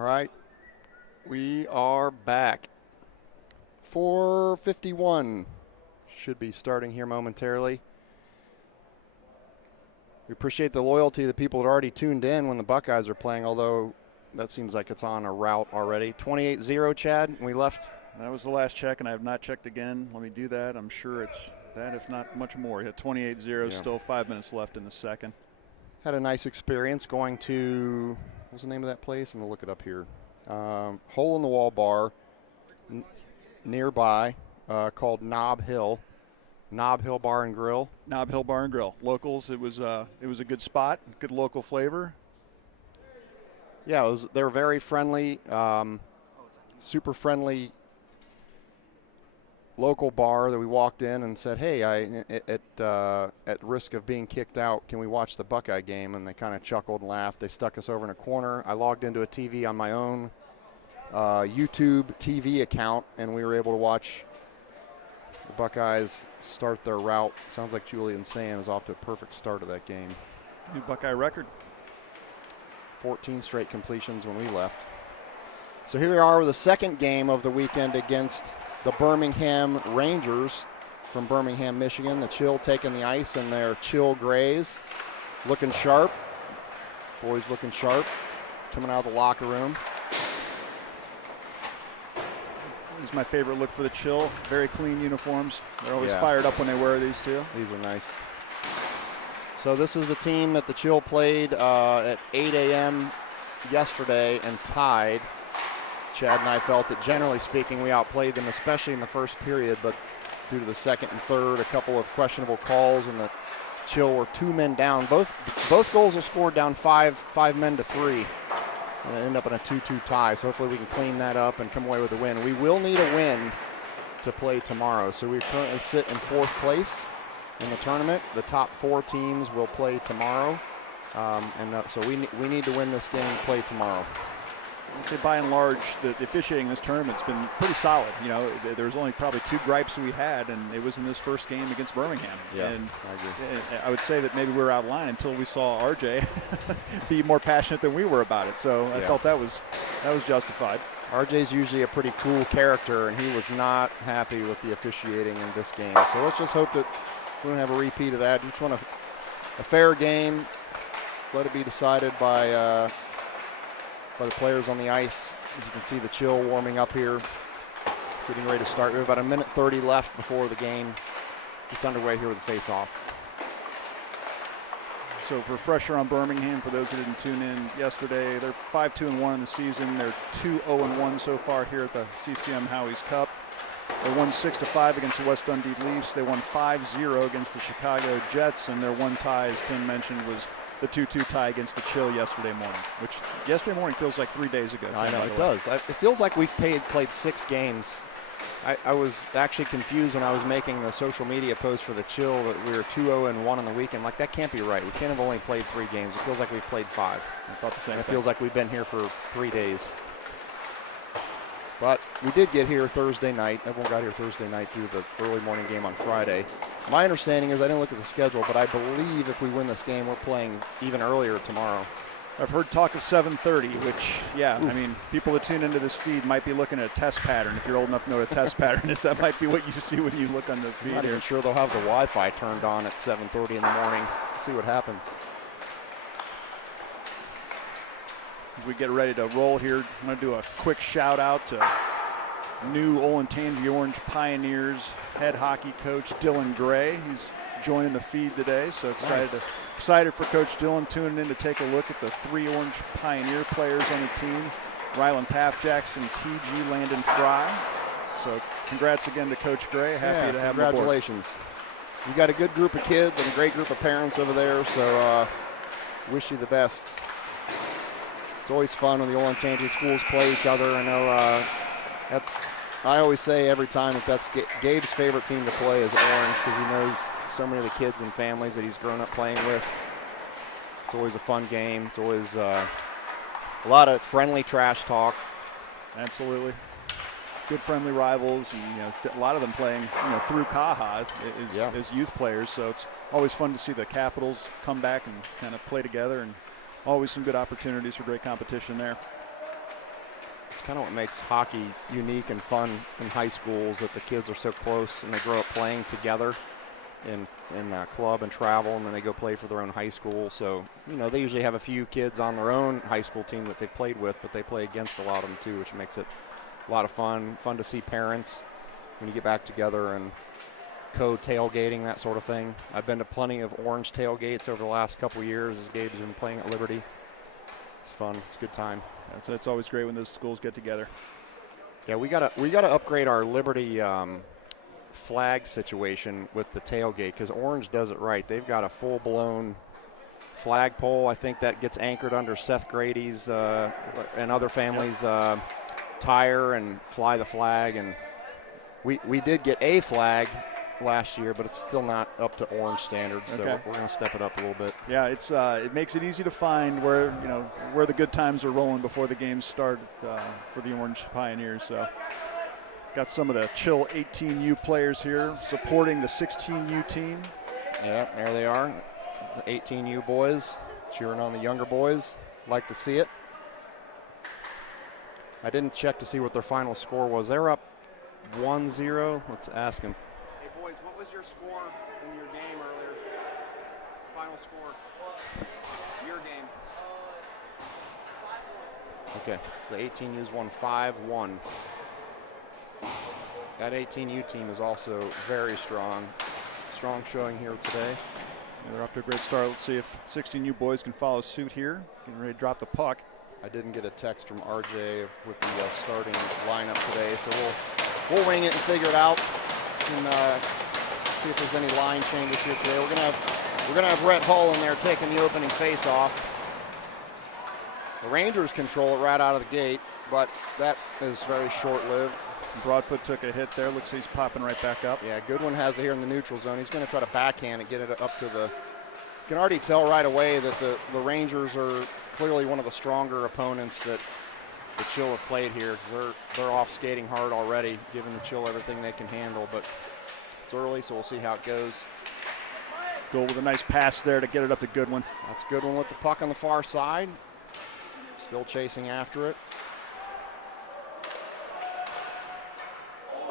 All right, we are back. 4:51 should be starting here momentarily. We appreciate the loyalty of the people that already tuned in when the Buckeyes are playing, although that seems like it's on a route already. 28-0, Chad, and we left. That was the last check, and I have not checked again. Let me do that. I'm sure it's that, if not much more. 28-0, still 5 minutes left in the second. Had a nice experience going to, what's the name of that place? I'm going to look it up here. Hole-in-the-wall bar nearby called Knob Hill. Knob Hill Bar and Grill. Knob Hill Bar and Grill. Locals, it was a good spot, good local flavor. Yeah, they were very friendly, super friendly local bar that we walked in and said, hey, at risk of being kicked out, can we watch the Buckeye game? And they kind of chuckled and laughed. They stuck us over in a corner. I logged into a TV on my own YouTube TV account, and we were able to watch the Buckeyes start their route. Sounds like Julian Sand is off to a perfect start of that game. New Buckeye record. 14 straight completions when we left. So here we are with the second game of the weekend against the Birmingham Rangers from Birmingham, Michigan. The Chill taking the ice in their Chill grays. Looking sharp. Boys looking sharp. Coming out of the locker room. This is my favorite look for the Chill. Very clean uniforms. They're always fired up when they wear these too. These are nice. So this is the team that the Chill played at 8 a.m. yesterday and tied. Chad and I felt that generally speaking we outplayed them, especially in the first period, but due to the second and third, a couple of questionable calls, and the Chill were 2 men down. Both goals were scored down 5 men to 3. And it ended up in a 2-2 tie, so hopefully we can clean that up and come away with a win. We will need a win to play tomorrow, so we currently sit in 4th place in the tournament. The top 4 teams will play tomorrow, so we need to win this game and play tomorrow. I'd say by and large, the officiating in this tournament's been pretty solid. You know, there's only probably 2 gripes we had, and it was in this first game against Birmingham. Yeah, and I agree. I would say that maybe we were out of line until we saw RJ be more passionate than we were about it. So I felt that was justified. RJ's usually a pretty cool character, and he was not happy with the officiating in this game. So let's just hope that we don't have a repeat of that. We just want a fair game. Let it be decided by the players on the ice. As you can see, the Chill warming up here, getting ready to start. We have about 1:30 left before the game gets underway here with the face-off. So for refresher on Birmingham, for those who didn't tune in yesterday, they're 5-2-1 in the season. They're 2-0-1 so far here at the CCM Howie's Cup. They won 6-5 against the West Dundee Leafs. They won 5-0 against the Chicago Jets, and their one tie, as Tim mentioned, was the 2-2 tie against the Chill yesterday morning, which yesterday morning feels like 3 days ago. I know, it does. It feels like we've played 6 games. I was actually confused when I was making the social media post for the Chill that we were 2-0-1 on the weekend. Like, that can't be right. We can't have only played 3 games. It feels like we've played 5. I thought the same thing. It feels like we've been here for 3 days. But we did get here Thursday night. Everyone got here Thursday night due to the early morning game on Friday. My understanding is, I didn't look at the schedule, but I believe if we win this game, we're playing even earlier tomorrow. I've heard talk of 7:30, which, I mean, people that tune into this feed might be looking at a test pattern. If you're old enough to know what a test pattern is, that might be what you see when you look on the feed. I'm not even sure they'll have the Wi-Fi turned on at 7:30 in the morning. See what happens. As we get ready to roll here, I'm going to do a quick shout out to new Olentangy Orange Pioneers head hockey coach Dylan Gray. He's joining the feed today, so excited for Coach Dylan tuning in to take a look at the 3 Orange Pioneer players on the team: Rylan Paff Jackson, TG, Landon Fry. So congrats again to Coach Gray. Happy to have him aboard. Congratulations. You got a good group of kids and a great group of parents over there, so wish you the best. It's always fun when the Olentangy schools play each other. I know I always say every time that's Gabe's favorite team to play is Orange, because he knows so many of the kids and families that he's grown up playing with. It's always a fun game. It's always a lot of friendly trash talk. Absolutely. Good friendly rivals, and a lot of them playing through Kaha as youth players. So it's always fun to see the Capitals come back and kind of play together, and always some good opportunities for great competition there. It's kind of what makes hockey unique and fun in high schools, that the kids are so close and they grow up playing together in club and travel, and then they go play for their own high school. So, they usually have a few kids on their own high school team that they played with, but they play against a lot of them too, which makes it a lot of fun to see parents when you get back together and co-tailgating, that sort of thing. I've been to plenty of Orange tailgates over the last couple years as Gabe's been playing at Liberty. It's fun. It's a good time. It's always great when those schools get together. Yeah, we gotta upgrade our Liberty flag situation with the tailgate, because Orange does it right. They've got a full-blown flagpole. I think that gets anchored under Seth Grady's and other families' tire and fly the flag. And we did get a flag last year, but it's still not up to Orange standards, so we're going to step it up a little bit. Yeah, it makes it easy to find where the good times are rolling before the games start for the Orange Pioneers. So got some of the Chill 18U players here supporting the 16U team. Yeah, there they are, the 18U boys cheering on the younger boys. Like to see it. I didn't check to see what their final score was. They're up 1-0. Let's ask them. Hey, boys, what was your score in your game earlier? Final score? Your game. Okay, so the 18U's won 5-1. That 18U team is also very strong. Strong showing here today. Yeah, they're off to a great start. Let's see if 16U boys can follow suit here. Getting ready to drop the puck. I didn't get a text from RJ with the starting lineup today, so we'll wing it and figure it out, and see if there's any line changes here today. We're gonna have Rhett Hull in there taking the opening face-off. The Rangers control it right out of the gate, but that is very short-lived. Broadfoot took a hit there. Looks like he's popping right back up. Yeah, Goodwin has it here in the neutral zone. He's going to try to backhand and get it up to the. You can already tell right away that the Rangers are clearly one of the stronger opponents that the Chill have played here, because they're off skating hard already, giving the Chill everything they can handle. But it's early, so we'll see how it goes. Goal with a nice pass there to get it up to Goodwin. That's Goodwin with the puck on the far side. Still chasing after it.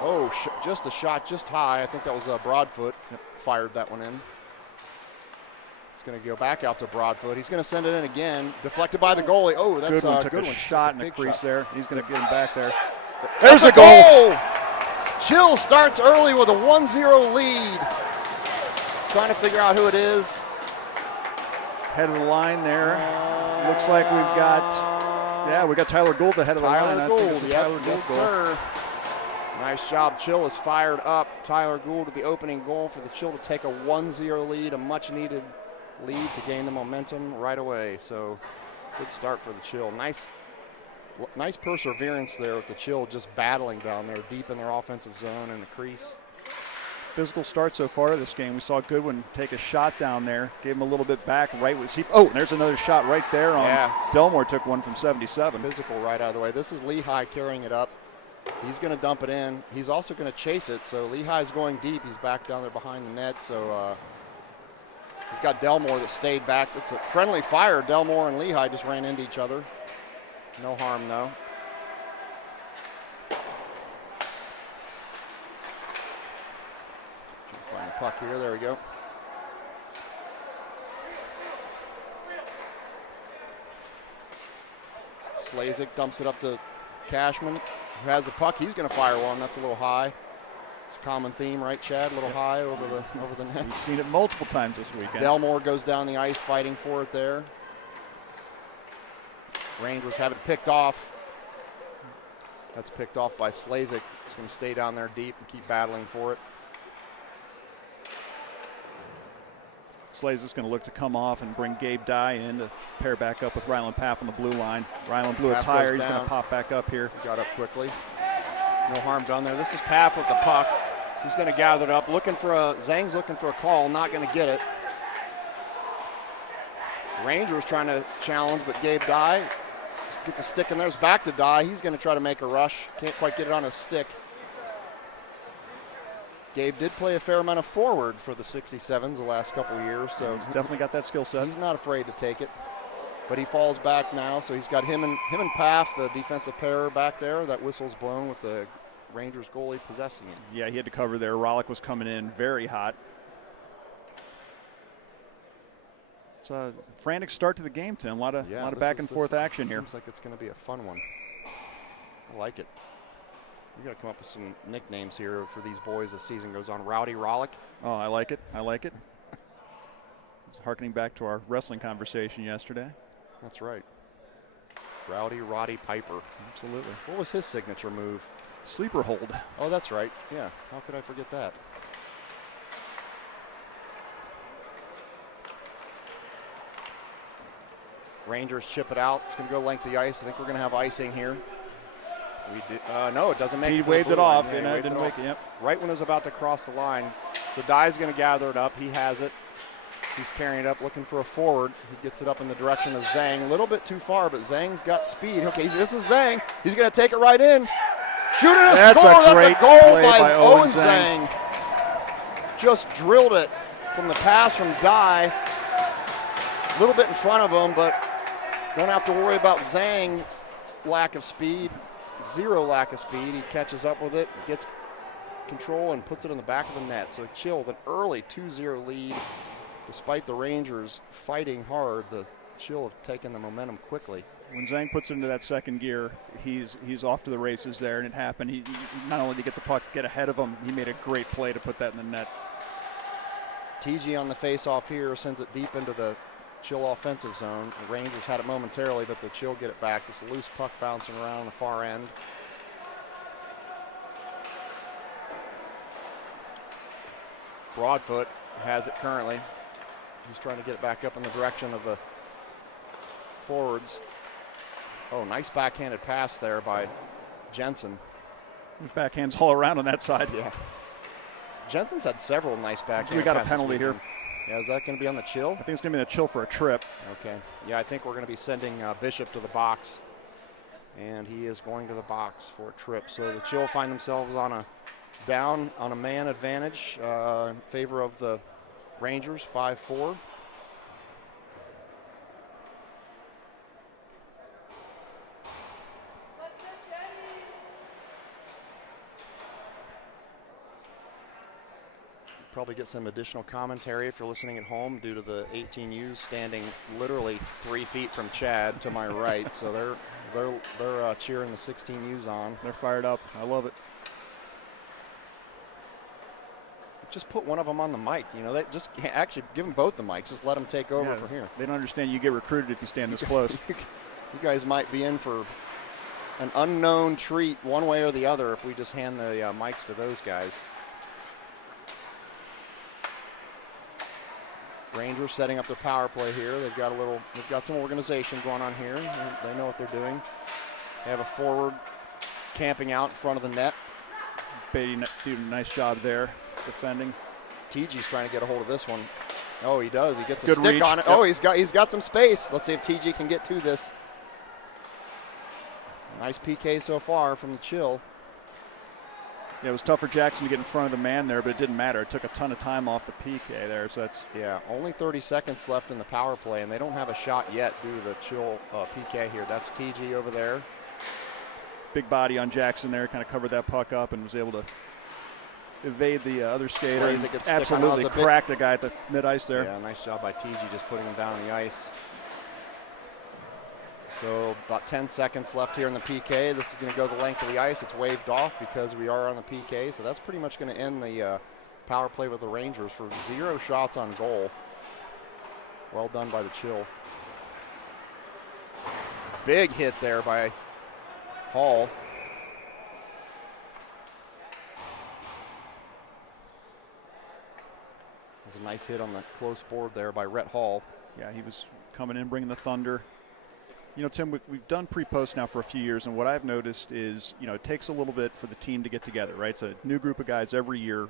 Oh, just a shot just high. I think that was Broadfoot. Fired that one in. It's going to go back out to Broadfoot. He's going to send it in again. Deflected by the goalie. Oh, that's Goodwin took good a one. Shot in the crease there. He's going to get him back there. There's a goal! Chill starts early with a 1-0 lead. Trying to figure out who it is. Head of the line there. Looks like we've got Tyler Gould the head of the line. Tyler Gould, yes, sir. Nice job. Chill is fired up. Tyler Gould with the opening goal for the Chill to take a 1-0 lead, a much-needed lead to gain the momentum right away. So good start for the Chill. Nice perseverance there with the Chill, just battling down there deep in their offensive zone in the crease. Physical start so far of this game. We saw Goodwin take a shot down there, gave him a little bit back. Right was he? Oh, there's another shot right there. Delmore took one from 77. Physical right out of the way. This is Lehigh carrying it up. He's going to dump it in. He's also going to chase it. So Lehigh's going deep. He's back down there behind the net. So we've got Delmore that stayed back. It's a friendly fire. Delmore and Lehigh just ran into each other. No harm, though. Find the puck here. There we go. Slazik dumps it up to Cashman, who has the puck. He's going to fire one. That's a little high. It's a common theme, right, Chad? A little high over the net. We've seen it multiple times this weekend. Delmore goes down the ice fighting for it there. Rangers have it picked off. That's picked off by Slazik. He's going to stay down there deep and keep battling for it. Slazik's going to look to come off and bring Gabe Dye in to pair back up with Ryland Paff on the blue line. Ryland blew a tire. He's going to pop back up here. He got up quickly. No harm done there. This is Paff with the puck. He's going to gather it up. Zhang's looking for a call. Not going to get it. Rangers trying to challenge, but Gabe Dye gets a stick in there. It's back to Dye. He's going to try to make a rush. Can't quite get it on his stick. Gabe did play a fair amount of forward for the 67s the last couple of years, so he's definitely got that skill set. He's not afraid to take it. but he falls back now. So he's got him and Paff, the defensive pair, back there. That whistle's blown with the Rangers goalie possessing it. Yeah, he had to cover there. Rollick was coming in very hot. It's a frantic start to the game, Tim. A lot of back and forth action here. Seems like it's going to be a fun one. I like it. We got to come up with some nicknames here for these boys as the season goes on. Rowdy Rollick. Oh, I like it. I like it. It's harkening back to our wrestling conversation yesterday. That's right. Rowdy Roddy Piper. Absolutely. What was his signature move? Sleeper hold. Oh, that's right. Yeah. How could I forget that? Rangers chip it out. It's going to go length of the ice. I think we're going to have icing here. We did. No, it doesn't make it. He to waved the it blue off, line. and I didn't make it. Yep. Right when it was about to cross the line. So Dye's going to gather it up. He has it. He's carrying it up, looking for a forward. He gets it up in the direction of Zhang. A little bit too far, but Zhang's got speed. Okay, this is Zhang. He's going to take it right in. Shooting a That's score. A great That's a goal play by Owen Zhang. Zhang. Just drilled it from the pass from Dye. A little bit in front of him, but don't have to worry about Zhang lack of speed. Zero lack of speed. He catches up with it, gets control, and puts it in the back of the net. So Chill with an early 2-0 lead. Despite the Rangers fighting hard, the Chill have taken the momentum quickly. When Zhang puts it into that second gear, he's off to the races there, and it happened. He not only did he get the puck, get ahead of him, he made a great play to put that in the net. TG on the face-off here sends it deep into the Chill offensive zone. The Rangers had it momentarily, but the Chill get it back. This loose puck bouncing around the far end. Broadfoot has it currently. He's trying to get it back up in the direction of the forwards. Oh, nice backhanded pass there by Jensen. There's backhands all around on that side. Yeah. Jensen's had several nice backhands. We got a penalty here. Yeah, is that going to be on the Chill? I think it's going to be the Chill for a trip. Okay. Yeah, I think we're going to be sending Bishop to the box, and he is going to the box for a trip. So the Chill find themselves on a down on a man advantage in favor of the Rangers, 5-4. Probably get some additional commentary if you're listening at home due to the 18Us standing literally 3 feet from Chad to my right. So they're cheering the 16Us on. They're fired up. I love it. Just put one of them on the mic. You know, they just actually give them both the mics. Just let them take over from here. They don't understand you get recruited if you stand this close. You guys might be in for an unknown treat one way or the other if we just hand the mics to those guys. Rangers setting up their power play here. They've got some organization going on here. They know what they're doing. They have a forward camping out in front of the net. Beatty doing a nice job there defending. TG's trying to get a hold of this one. Oh, he does. He gets a Good stick reach. on it. Yep. Oh, he's got some space. Let's see if TG can get to this. Nice PK so far from the Chill. Yeah, it was tough for Jackson to get in front of the man there, but it didn't matter. It took a ton of time off the PK there, so that's... Yeah, only 30 seconds left in the power play, and they don't have a shot yet due to the Chill PK here. That's TG over there. Big body on Jackson there, kind of covered that puck up and was able to evade the other skater. Slays it, gets Absolutely cracked a guy at the mid-ice there. Yeah, nice job by TG just putting him down on the ice. So about 10 seconds left here in the PK. This is going to go the length of the ice. It's waved off because we are on the PK. So that's pretty much going to end the power play with the Rangers for 0 shots on goal. Well done by the Chill. Big hit there by Hall. That's a nice hit on the close board there by Rhett Hall. Yeah, he was coming in, bringing the thunder. You know, Tim, we've done pre-post now for a few years, and what I've noticed is, you know, it takes a little bit for the team to get together, right? It's a new group of guys every year.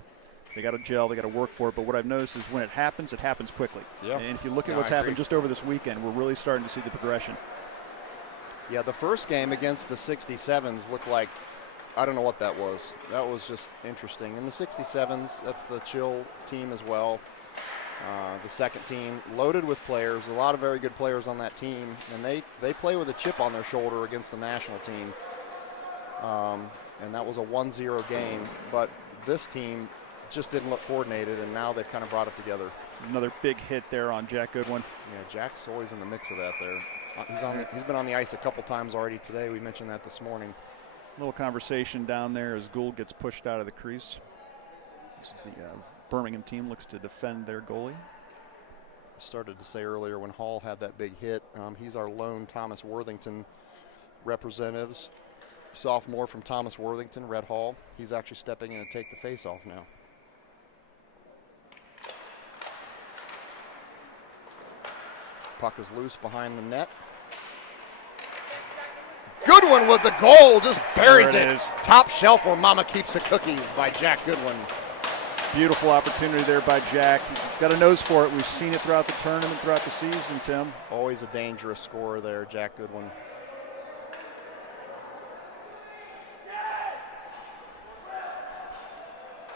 They got to gel, they got to work for it, but what I've noticed is when it happens quickly. Yep. And if you look at what's happened just over this weekend, we're really starting to see the progression. Yeah, the first game against the 67s looked like, I don't know what that was. That was just interesting. And the 67s, that's the Chill team as well. The second team, loaded with players, a lot of very good players on that team, and they play with a chip on their shoulder against the national team. And that was a 1-0 game, but this team just didn't look coordinated, and now they've kind of brought it together. Another big hit there on Jack Goodwin. Yeah, Jack's always in the mix of that there. He's been on the ice a couple times already today. We mentioned that this morning. A little conversation down there as Gould gets pushed out of the crease. The Birmingham team looks to defend their goalie. I started to say earlier when Hall had that big hit, he's our lone Thomas Worthington representatives. Sophomore from Thomas Worthington, Red Hall. He's actually stepping in to take the face-off now. Puck is loose behind the net. Goodwin with the goal, just buries it. Top shelf where Mama keeps the cookies by Jack Goodwin. Beautiful opportunity there by Jack. He's got a nose for it. We've seen it throughout the tournament, throughout the season, Tim. Always a dangerous scorer there, Jack Goodwin.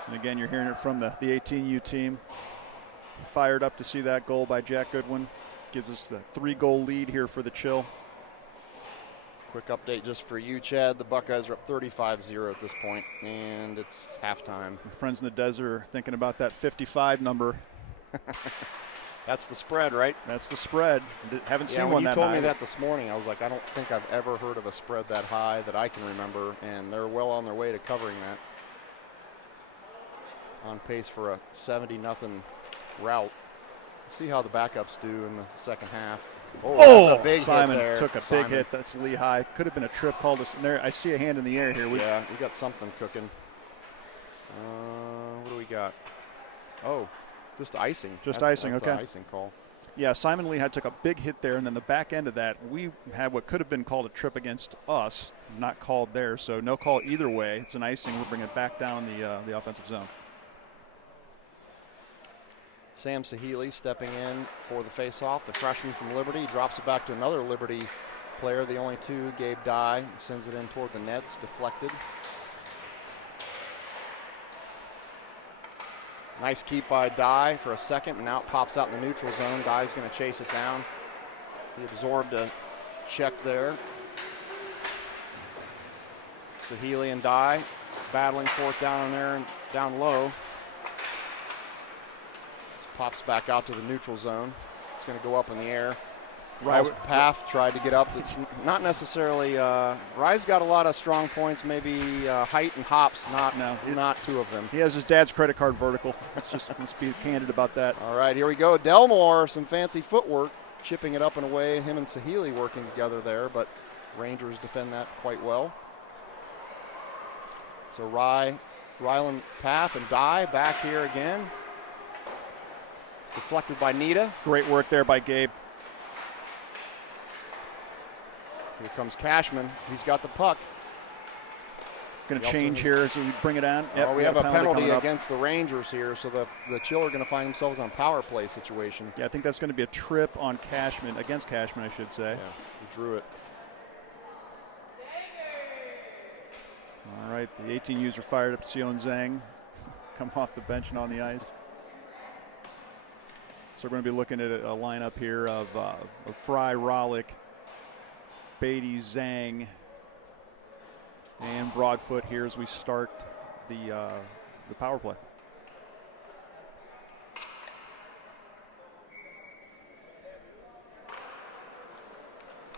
And again, you're hearing it from the 18U team. Fired up to see that goal by Jack Goodwin. Gives us the 3-goal lead here for the Chill. Quick update just for you, Chad. The Buckeyes are up 35-0 at this point, and it's halftime. My friends in the desert are thinking about that 55 number. That's the spread, right? That's the spread. Haven't seen one that high. When you told me that this morning, I was like, I don't think I've ever heard of a spread that high that I can remember, and they're well on their way to covering that. On pace for a 70-0 rout. See how the backups do in the second half. Oh, that's a big Simon hit there. Took a big hit. That's Lehigh. Could have been a trip called us. There, I see a hand in the air here. Yeah, we got something cooking. What do we got? Oh, just icing. Just that's icing, okay. An icing call. Yeah, Simon Lehigh took a big hit there, and then the back end of that, we had what could have been called a trip against us, not called there. So no call either way. It's an icing. We'll bring it back down the offensive zone. Sam Sahili stepping in for the faceoff. The freshman from Liberty drops it back to another Liberty player. The only two, Gabe Dye, sends it in toward the nets, deflected. Nice keep by Dye for a second, and now it pops out in the neutral zone. Dye's going to chase it down. He absorbed a check there. Sahili and Dye battling for it down there and down low. Pops back out to the neutral zone. It's going to go up in the air. Rye's path tried to get up. It's not necessarily. Rye's got a lot of strong points, maybe height and hops, not two of them. He has his dad's credit card vertical. Let's be candid about that. All right, here we go. Delmore, some fancy footwork, chipping it up and away. Him and Sahili working together there, but Rangers defend that quite well. So Ryland, Path, and Dye back here again. Deflected by Nita. Great work there by Gabe. Here comes Cashman. He's got the puck. Going to change here as we bring it on. Yep, we have a penalty against the Rangers here, so the Chill are going to find themselves on a power play situation. Yeah, I think that's going to be a trip on Cashman, against Cashman, I should say. Yeah, he drew it. All right, the 18 user fired up to Sion Zhang. Come off the bench and on the ice. So we're going to be looking at a lineup here of Fry, Rollick, Beatty, Zhang, and Broadfoot here as we start the power play.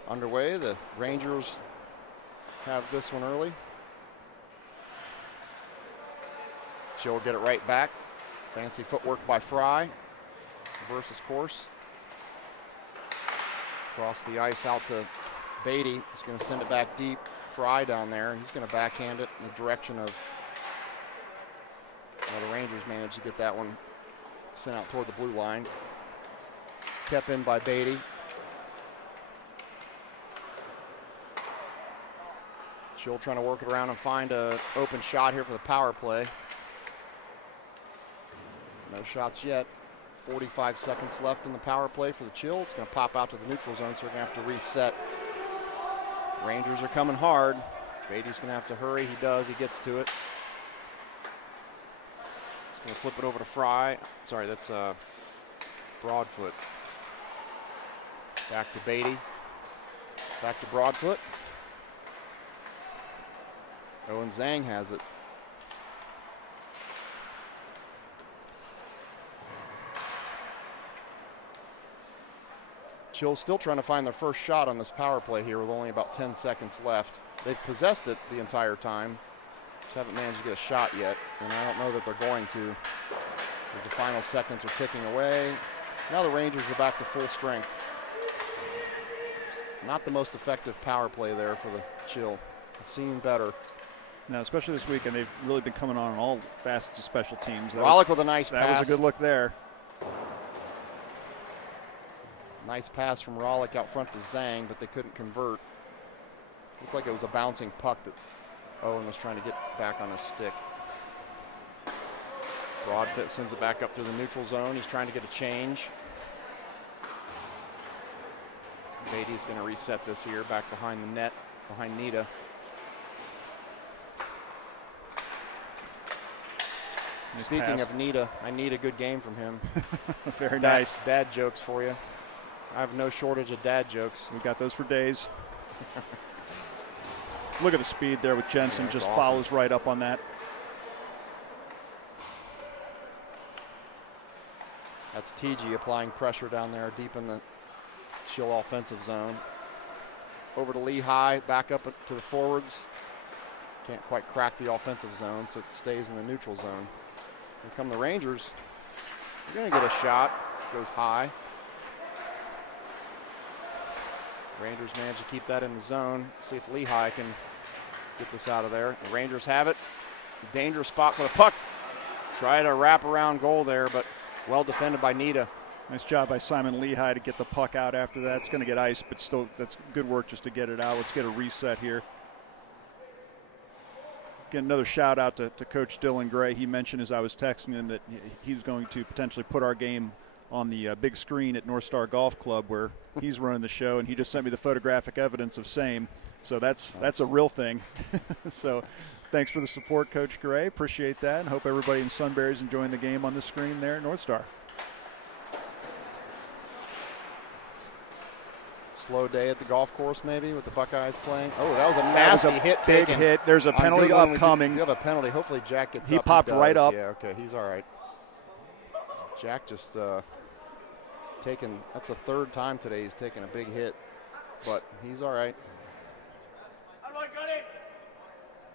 Underway, the Rangers have this one early. She'll get it right back. Fancy footwork by Fry. Versus course. Across the ice out to Beatty. He's going to send it back deep. Fry down there. He's going to backhand it in the direction of. Well, the Rangers managed to get that one sent out toward the blue line. Kept in by Beatty. Chill trying to work it around and find an open shot here for the power play. No shots yet. 45 seconds left in the power play for the Chill. It's going to pop out to the neutral zone, so we're going to have to reset. Rangers are coming hard. Beatty's going to have to hurry. He does. He gets to it. He's going to flip it over to Fry. Sorry, that's Broadfoot. Back to Beatty. Back to Broadfoot. Owen Zhang has it. Chill's still trying to find their first shot on this power play here with only about 10 seconds left. They've possessed it the entire time. Just haven't managed to get a shot yet, and I don't know that they're going to, as the final seconds are ticking away. Now the Rangers are back to full strength. Not the most effective power play there for the Chill. I've seen better. Now, especially this weekend, they've really been coming on all facets of special teams. Rollick with a nice pass. That was a good look there. Nice pass from Rollick out front to Zhang, but they couldn't convert. Looked like it was a bouncing puck that Owen was trying to get back on his stick. Broadfoot sends it back up through the neutral zone. He's trying to get a change. Beatty's going to reset this here, back behind the net, behind Nita. Nice Speaking pass. of Nita, I need a good game from him. Very nice. Dad jokes for you. I have no shortage of dad jokes. We got those for days. Look at the speed there with Jensen. Yeah, just awesome. follows right up on that. That's TG applying pressure down there deep in the Chill offensive zone. Over to Lehigh, back up to the forwards. Can't quite crack the offensive zone, so it stays in the neutral zone. Here come the Rangers. They're going to get a shot. Goes high. Rangers manage to keep that in the zone. See if Lehigh can get this out of there. The Rangers have it. Dangerous spot for the puck. Try to wrap around goal there, but well defended by Nita. Nice job by Simon Lehigh to get the puck out after that. It's going to get ice, but still, that's good work just to get it out. Let's get a reset here. Get another shout out to Coach Dylan Gray. He mentioned as I was texting him that he was going to potentially put our game on the big screen at North Star Golf Club where he's running the show, and he just sent me the photographic evidence of same. So that's a real thing. So thanks for the support, Coach Gray. Appreciate that, and hope everybody in Sunbury is enjoying the game on the screen there at North Star. Slow day at the golf course maybe with the Buckeyes playing. Oh, that was a nasty hit big taken. hit. There's a penalty upcoming. You have a penalty. Hopefully Jack gets He up. popped right up. Yeah, okay, he's all right. Jack just taken, that's the third time today he's taken a big hit, but he's all right.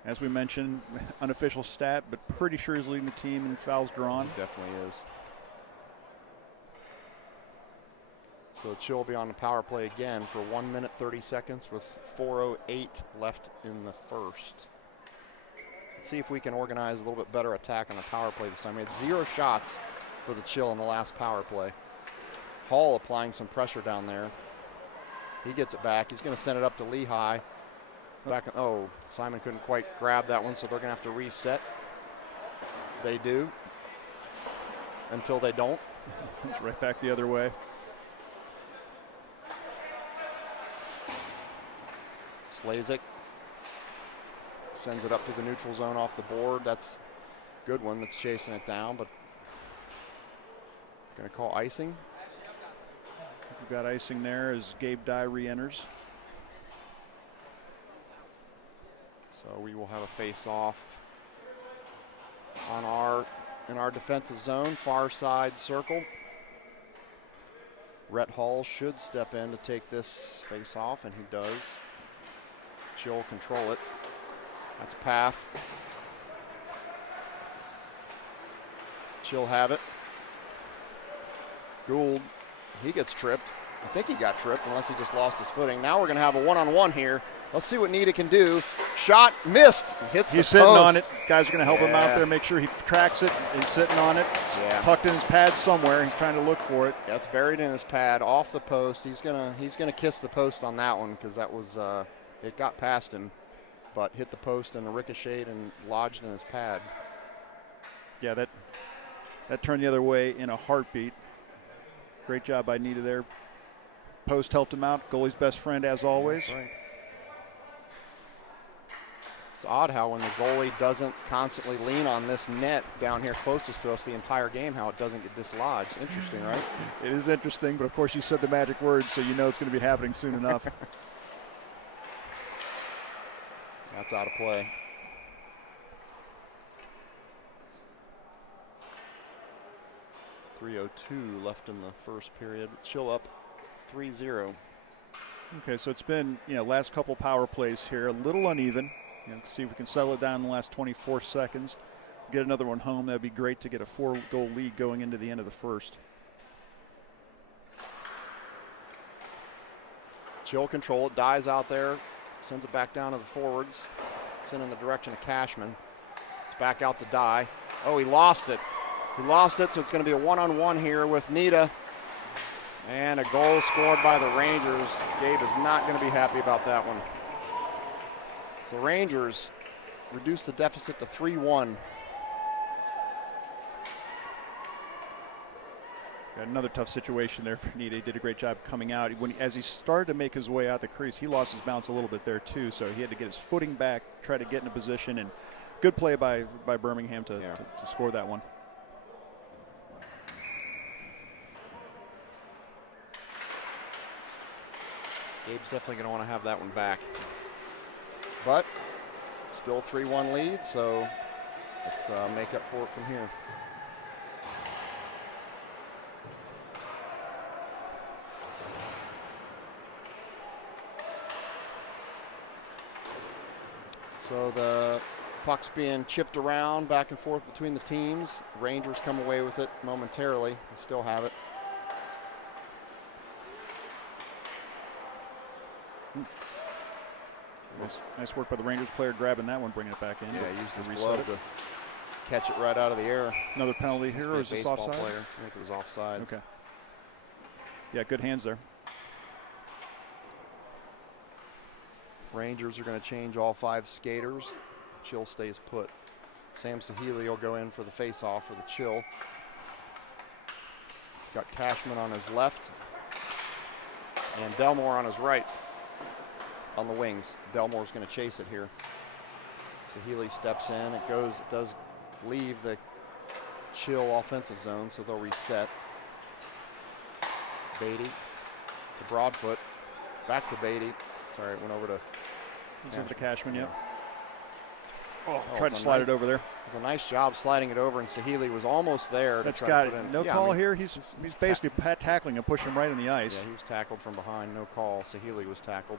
As we mentioned, unofficial stat, but pretty sure he's leading the team in fouls drawn. He definitely is. So Chill will be on the power play again for 1 minute 30 seconds with 4:08 left in the first. Let's see if we can organize a little bit better attack on the power play this time. We had 0 shots for the Chill in the last power play. Hall applying some pressure down there. He gets it back. He's going to send it up to Lehigh. Back. Oh, Simon couldn't quite grab that one, so they're going to have to reset. They do. Until they don't. It's right back the other way. Slazik sends it up to the neutral zone off the board. That's a good one that's chasing it down, but going to call icing. We've got icing there as Gabe Dye re-enters. So we will have a face-off in our defensive zone, far side circle. Rhett Hall should step in to take this face-off, and he does. Chill control it. That's Path. Chill have it. Gould, he gets tripped. I think he got tripped unless he just lost his footing. Now we're going to have a one-on-one here. Let's see what Nita can do. Shot missed. Hits the post. He's sitting on it. Guys are going to help him out there, make sure he tracks it. He's sitting on it. It's tucked in his pad somewhere. He's trying to look for it. That's buried in his pad, off the post. He's gonna kiss the post on that one because that was it got past him, but hit the post and ricocheted and lodged in his pad. Yeah, that turned the other way in a heartbeat. Great job by Nita there. Post helped him out. Goalie's best friend as always. That's right. It's odd how when the goalie doesn't constantly lean on this net down here closest to us the entire game, how it doesn't get dislodged. Interesting, right? It is interesting, but of course you said the magic words, so you know it's going to be happening soon enough. That's out of play. .302 left in the first period. Chill up 3-0. Okay, so it's been, last couple power plays here, a little uneven. See if we can settle it down in the last 24 seconds. Get another one home. That'd be great to get a 4-goal lead going into the end of the first. Chill control it, dies out there, sends it back down to the forwards. Sent in the direction of Cashman. It's back out to Dye. Oh, he lost it. He lost it, so it's going to be a one-on-one here with Nita. And a goal scored by the Rangers. Gabe is not going to be happy about that one. So the Rangers reduce the deficit to 3-1. Got another tough situation there for Nita. He did a great job coming out. As he started to make his way out the crease, he lost his bounce a little bit there too, so he had to get his footing back, try to get in a position, and good play by Birmingham to score that one. Gabe's definitely going to want to have that one back. But still 3-1 lead, so let's make up for it from here. So the puck's being chipped around back and forth between the teams. Rangers come away with it momentarily. They still have it. Nice work by the Rangers player grabbing that one, bringing it back in. Yeah, he used his glove to catch it right out of the air. Another penalty here, or is this offside? Player. I think it was offside. Okay. Yeah, good hands there. Rangers are going to change all 5 skaters. Chill stays put. Sam Sahili will go in for the face-off for the Chill. He's got Cashman on his left and Delmore on his right on the wings. Delmore's going to chase it here. Sahili steps in. It does leave the Chill offensive zone, so they'll reset. Beatty to Broadfoot. Back to Beatty. Sorry, it went over to Cashman, yeah. Tried to slide it over there. It was a nice job sliding it over, and Sahili was almost there. That's got it. No call here. He's basically tackling him, pushing him right in the ice. Yeah, he was tackled from behind. No call. Sahili was tackled.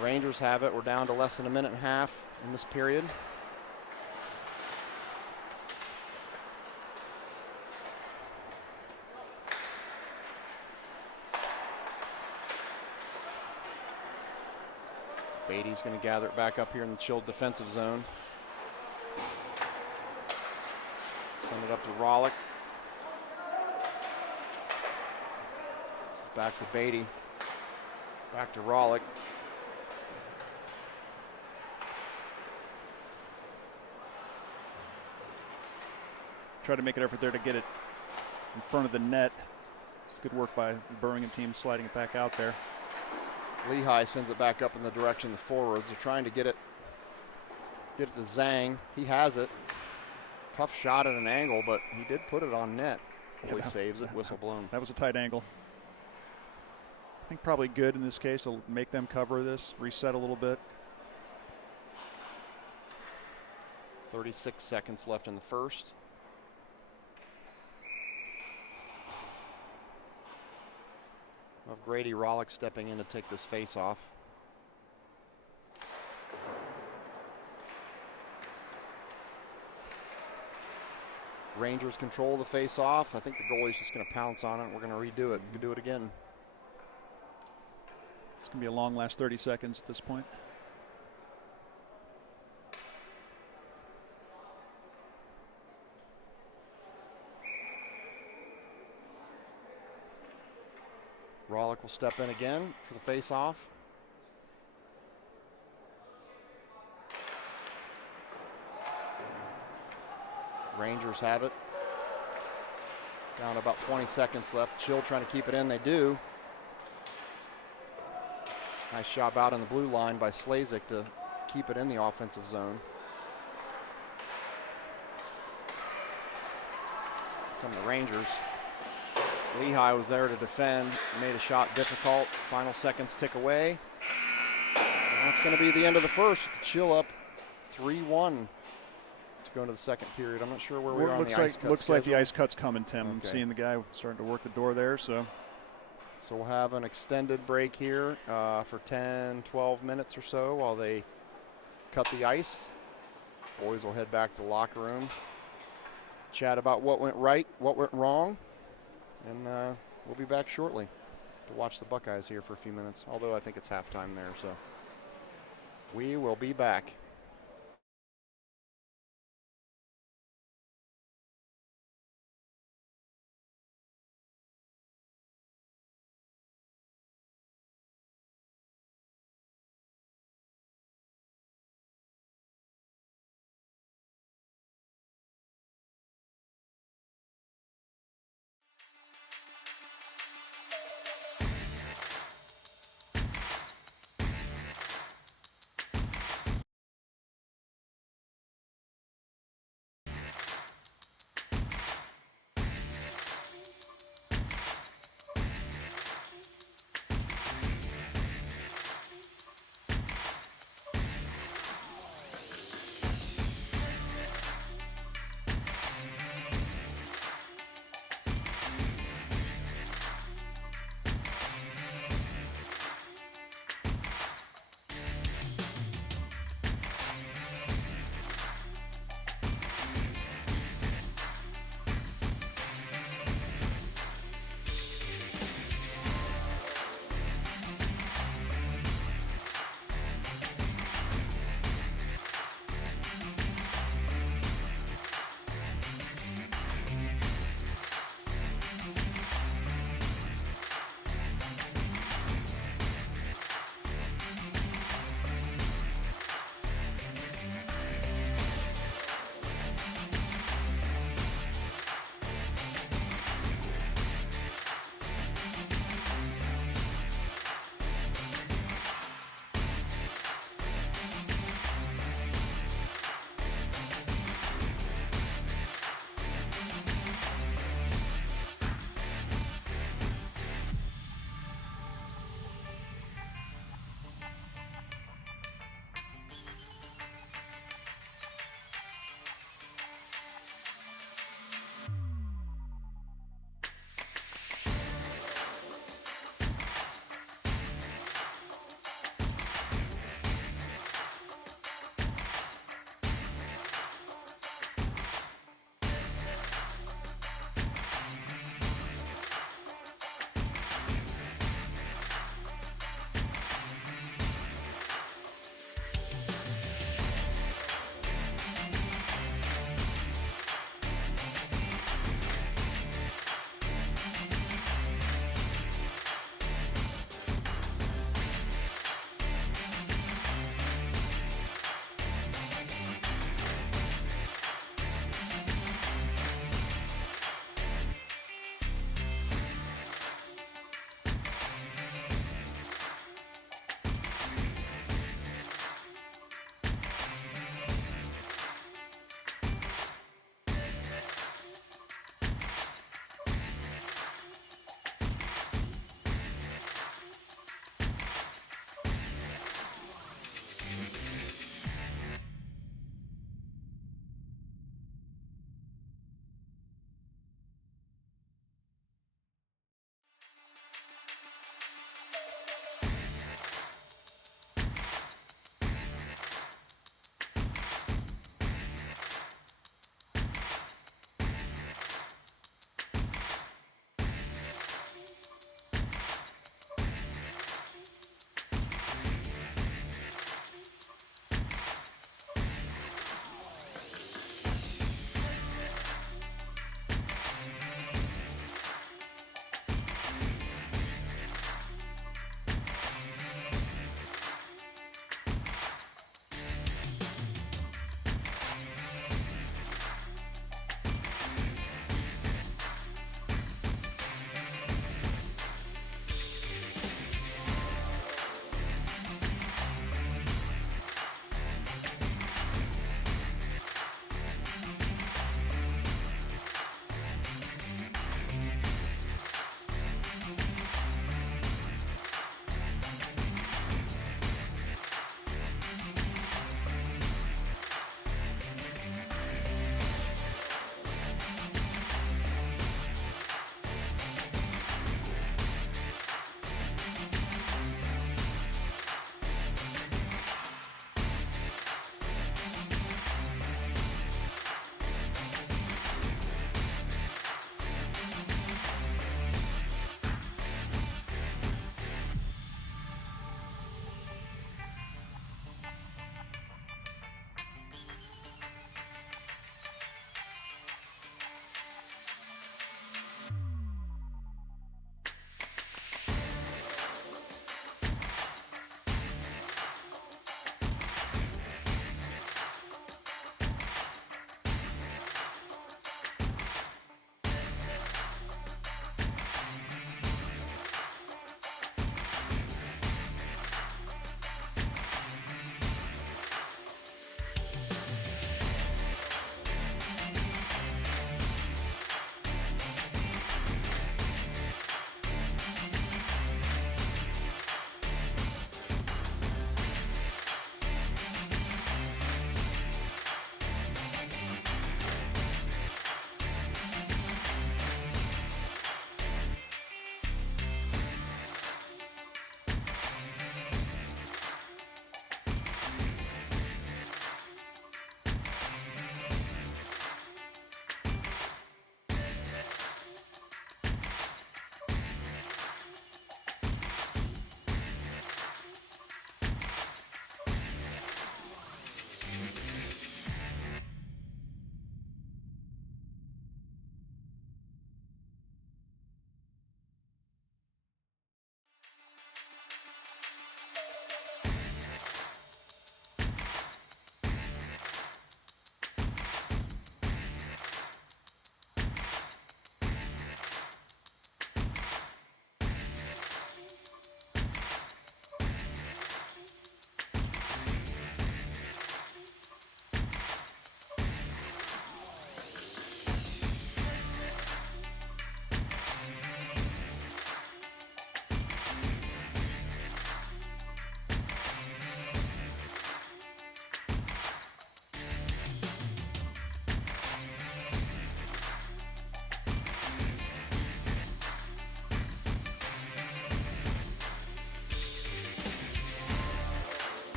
Rangers have it. We're down to less than a minute and a half in this period. Beatty's going to gather it back up here in the Chilled defensive zone. Send it up to Rollick. This is back to Beatty. Back to Rollick. Try to make an effort there to get it in front of the net. It's good work by the Birmingham team sliding it back out there. Lehigh sends it back up in the direction of the forwards. They're trying to get it to Zhang. He has it. Tough shot at an angle, but he did put it on net. He saves it, whistle blown. That was a tight angle. I think probably good in this case to make them cover this, reset a little bit. 36 seconds left in the first. Of Grady Rollick stepping in to take this face off. Rangers control the face off. I think the goalie's just going to pounce on it. We're going to redo it. We can do it again. It's going to be a long last 30 seconds at this point. Rollick will step in again for the face-off. Rangers have it. Down to about 20 seconds left. Chill trying to keep it in. They do. Nice job out on the blue line by Slazik to keep it in the offensive zone. Come the Rangers. Lehigh was there to defend, made a shot difficult. Final seconds tick away. And that's going to be the end of the first. The Chill up 3-1 to go into the second period. I'm not sure where we are on the ice cut Looks like the schedule. ice cut's coming, Tim. I'm seeing the guy starting to work the door there. So we'll have an extended break here for 10, 12 minutes or so while they cut the ice. Boys will head back to the locker room, chat about what went right, what went wrong, and we'll be back shortly to watch the Buckeyes here for a few minutes, although I think it's halftime there, so we will be back.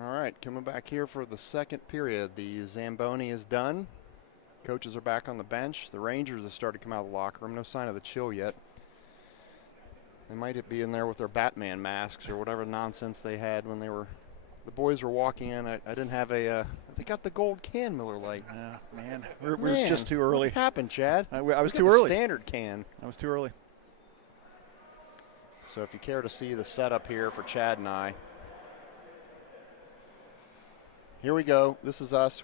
All right, coming back here for the second period. The Zamboni is done. Coaches are back on the bench. The Rangers have started to come out of the locker room. No sign of the chill yet. They might be in there with their Batman masks or whatever nonsense they had when they were. The boys were walking in. I didn't have a. They got the gold can Miller Lite. Man, we're just too early. What happened, Chad? I was We too got early. The standard can. I was too early. So if you care to see the setup here for Chad and I. Here we go. This is us.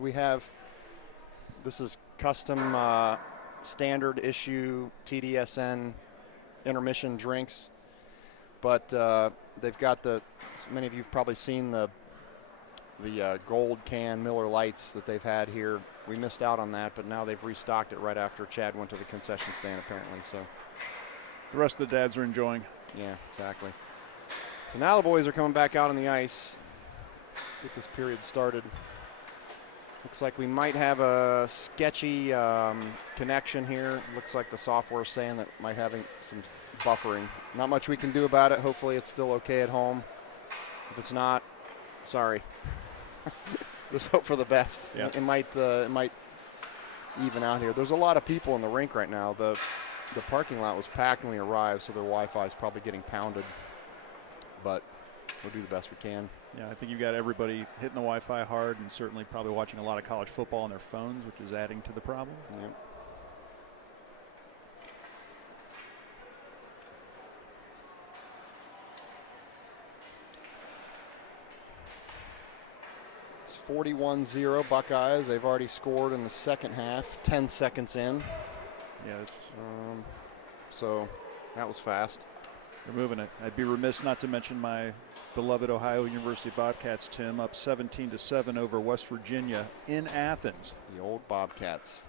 This is custom standard issue TDSN intermission drinks. But they've got many of you have probably seen the gold can Miller Lights that they've had here. We missed out on that, but now they've restocked it right after Chad went to the concession stand apparently. So the rest of the dads are enjoying. Yeah, exactly. So now the boys are coming back out on the ice. Get this period started. Looks like we might have a sketchy connection here. Looks like the software is saying that might having some buffering. Not much we can do about it. Hopefully it's still okay at home. If it's not, sorry. Just hope for the best. Yeah. It might even out here. There's a lot of people in the rink right now. The parking lot was packed when we arrived, so their Wi-Fi is probably getting pounded. But we'll do the best we can. Yeah, I think you've got everybody hitting the Wi-Fi hard and certainly probably watching a lot of college football on their phones, which is adding to the problem. Yep. It's 41-0 Buckeyes. They've already scored in the second half, 10 seconds in. Yeah, this so that was fast. they're moving it. I'd be remiss not to mention my beloved Ohio University Bobcats, Tim, up 17-7 over West Virginia in Athens. The old Bobcats.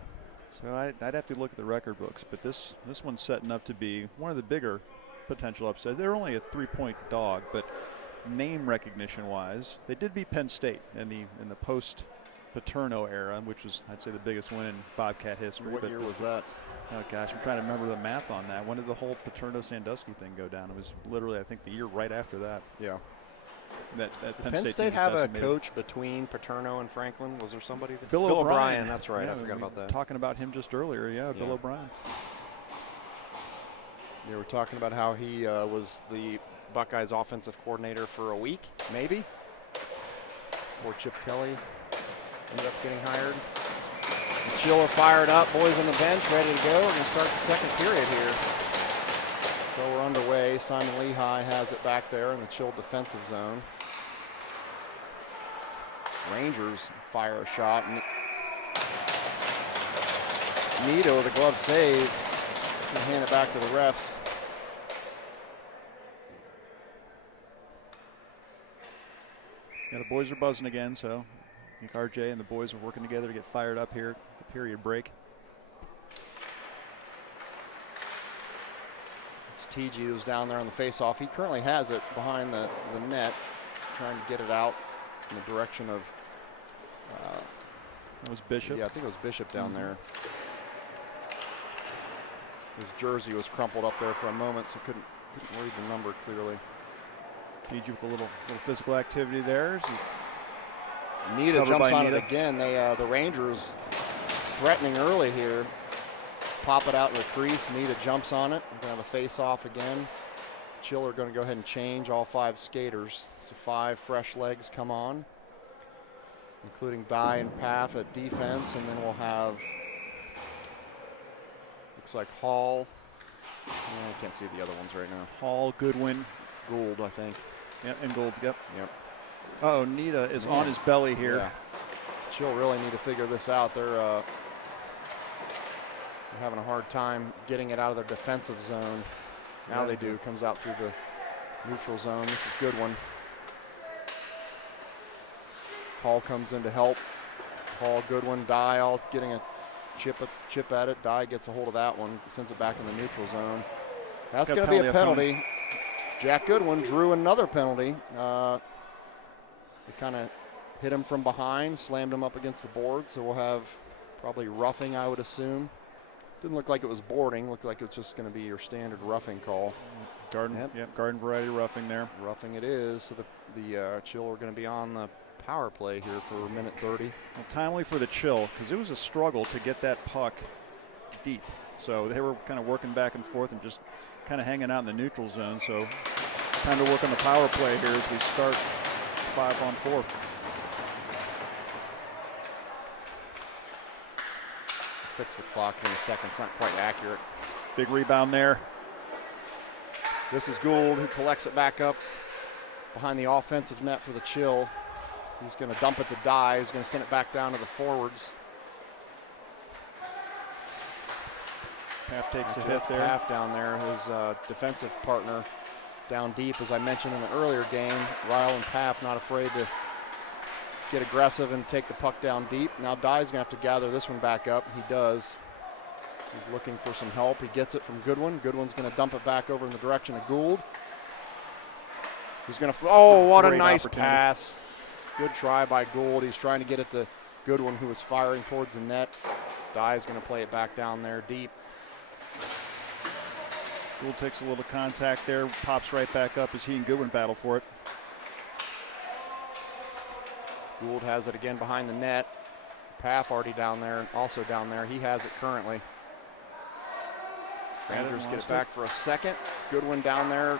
So I'd have to look at the record books, but this one's setting up to be one of the bigger potential upsets. They're only a 3-point dog, but name recognition-wise, they did beat Penn State in the post-Paterno era, which was, I'd say, the biggest win in Bobcat history. What year was that? Oh, gosh, I'm trying to remember the math on that. When did the whole Paterno-Sandusky thing go down? It was literally, I think, the year right after that. Yeah. That Penn State State team have a decimated. coach between Paterno and Franklin? Was there somebody? Bill O'Brien. That's right. Yeah, I forgot we about were that. Talking about him just earlier. Yeah, Bill O'Brien. Yeah, we're talking about how he was the Buckeyes offensive coordinator for a week, maybe, before Chip Kelly ended up getting hired. The Chiller fired up, boys on the bench, ready to go. We're going to start the second period here. So we're underway. Simon Lehigh has it back there in the Chill defensive zone. Rangers fire a shot. Nito, the glove save, can hand it back to the refs. Yeah, the boys are buzzing again, so I think RJ and the boys are working together to get fired up here at the period break. It's TG who's down there on the faceoff. He currently has it behind the net, trying to get it out in the direction of. It was Bishop. Yeah, I think it was Bishop down there. His jersey was crumpled up there for a moment, so couldn't read the number clearly. TG with a little physical activity there. Nita jumps on it again. The Rangers threatening early here. Pop it out in the crease. Nita jumps on it. We're going to have a face-off again. Chiller going to go ahead and change all 5 skaters. So 5 fresh legs come on, including Dye and Path at defense. And then we'll have, looks like Hall. I can't see the other ones right now. Hall, Goodwin. Gould, I think. Yep, and Gould, yep. Yep. Oh, Nita is on his belly here. Yeah. Chill really need to figure this out. They're having a hard time getting it out of their defensive zone. Now they do. Comes out through the neutral zone. This is a good one. Hall comes in to help. Hall, Goodwin, Dye all getting a chip at it. Dye gets a hold of that one, sends it back in the neutral zone. That's going to be a penalty. Jack Goodwin drew another penalty. They kind of hit him from behind, slammed him up against the board, so we'll have probably roughing, I would assume. Didn't look like it was boarding. Looked like it was just going to be your standard roughing call. Garden variety roughing there. Roughing it is. So the Chill are going to be on the power play here for a minute 30. Well, timely for the Chill, because it was a struggle to get that puck deep. So they were kind of working back and forth and just kind of hanging out in the neutral zone. So time to work on the power play here as we start 5-on-4. Fix the clock in a second. It's not quite accurate. Big rebound there. This is Gould, who collects it back up behind the offensive net for the Chill. He's going to dump it to Dye. He's going to send it back down to the forwards. Half takes a hit there. Half down there, his defensive partner down deep. As I mentioned in the earlier game, Ryle and Paff not afraid to get aggressive and take the puck down deep. Now Dye's going to have to gather this one back up. He does. He's looking for some help. He gets it from Goodwin. Goodwin's going to dump it back over in the direction of Gould. He's going to, oh, what a nice pass. Good try by Gould. He's trying to get it to Goodwin, who was firing towards the net. Dye's going to play it back down there deep. Gould takes a little contact there, pops right back up as he and Goodwin battle for it. Gould has it again behind the net. Paff already down there, also down there. He has it currently. Rangers get it back for a second. Goodwin down there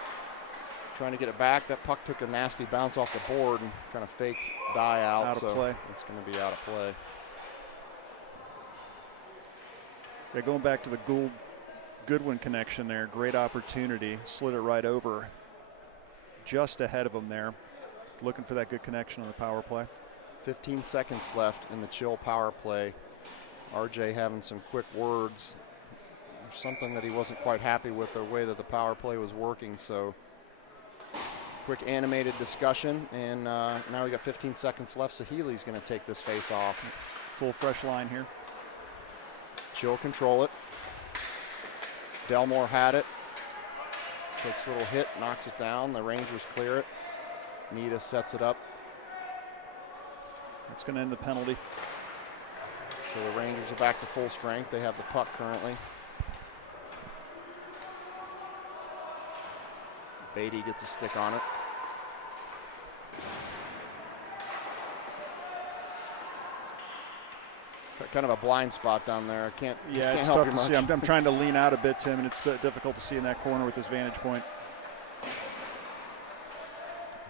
trying to get it back. That puck took a nasty bounce off the board and kind of faked Dye out. Out of play. It's going to be out of play. Yeah, going back to the Gould-Goodwin connection there, great opportunity. Slid it right over, just ahead of him there. Looking for that good connection on the power play. 15 seconds left in the Chill power play. RJ having some quick words. There's something that he wasn't quite happy with the way that the power play was working. So quick animated discussion, and now we got 15 seconds left. Sahili's going to take this face off. Full fresh line here. Chill control it. Delmore had it. Takes a little hit, knocks it down. The Rangers clear it. Nita sets it up. That's going to end the penalty. So the Rangers are back to full strength. They have the puck currently. Beatty gets a stick on it. Kind of a blind spot down there. I can't. Yeah, can't it's help tough you to much. see. I'm trying to lean out a bit, Tim, and it's difficult to see in that corner with this vantage point.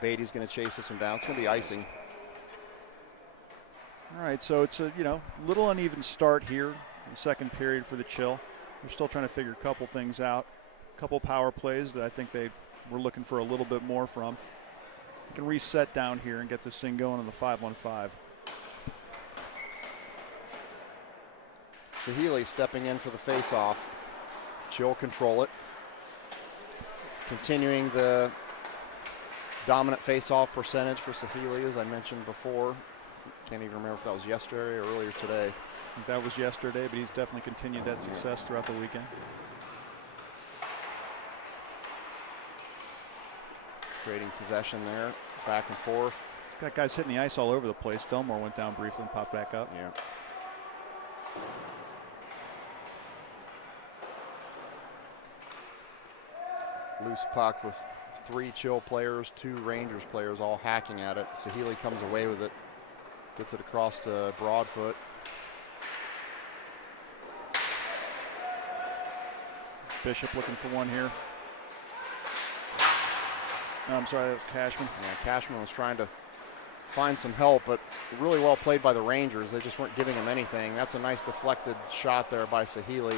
Beatty's going to chase this one down. It's going to be icing. All right, so it's a little uneven start here in the second period for the Chill. They're still trying to figure a couple things out. A couple power plays that I think they were looking for a little bit more from. They can reset down here and get this thing going on the 5-on-5. Sahili stepping in for the face-off. Chill control it. Continuing the dominant face-off percentage for Sahili, as I mentioned before. Can't even remember if that was yesterday or earlier today. I think that was yesterday, but he's definitely continued that success throughout the weekend. Trading possession there, back and forth. Got guys hitting the ice all over the place. Delmore went down briefly and popped back up. Yeah. Loose puck with 3 Chill players, 2 Rangers players all hacking at it. Sahili comes away with it, gets it across to Broadfoot. Bishop looking for one here. No, I'm sorry, that was Cashman. Yeah, Cashman was trying to find some help, but really well played by the Rangers. They just weren't giving him anything. That's a nice deflected shot there by Sahili.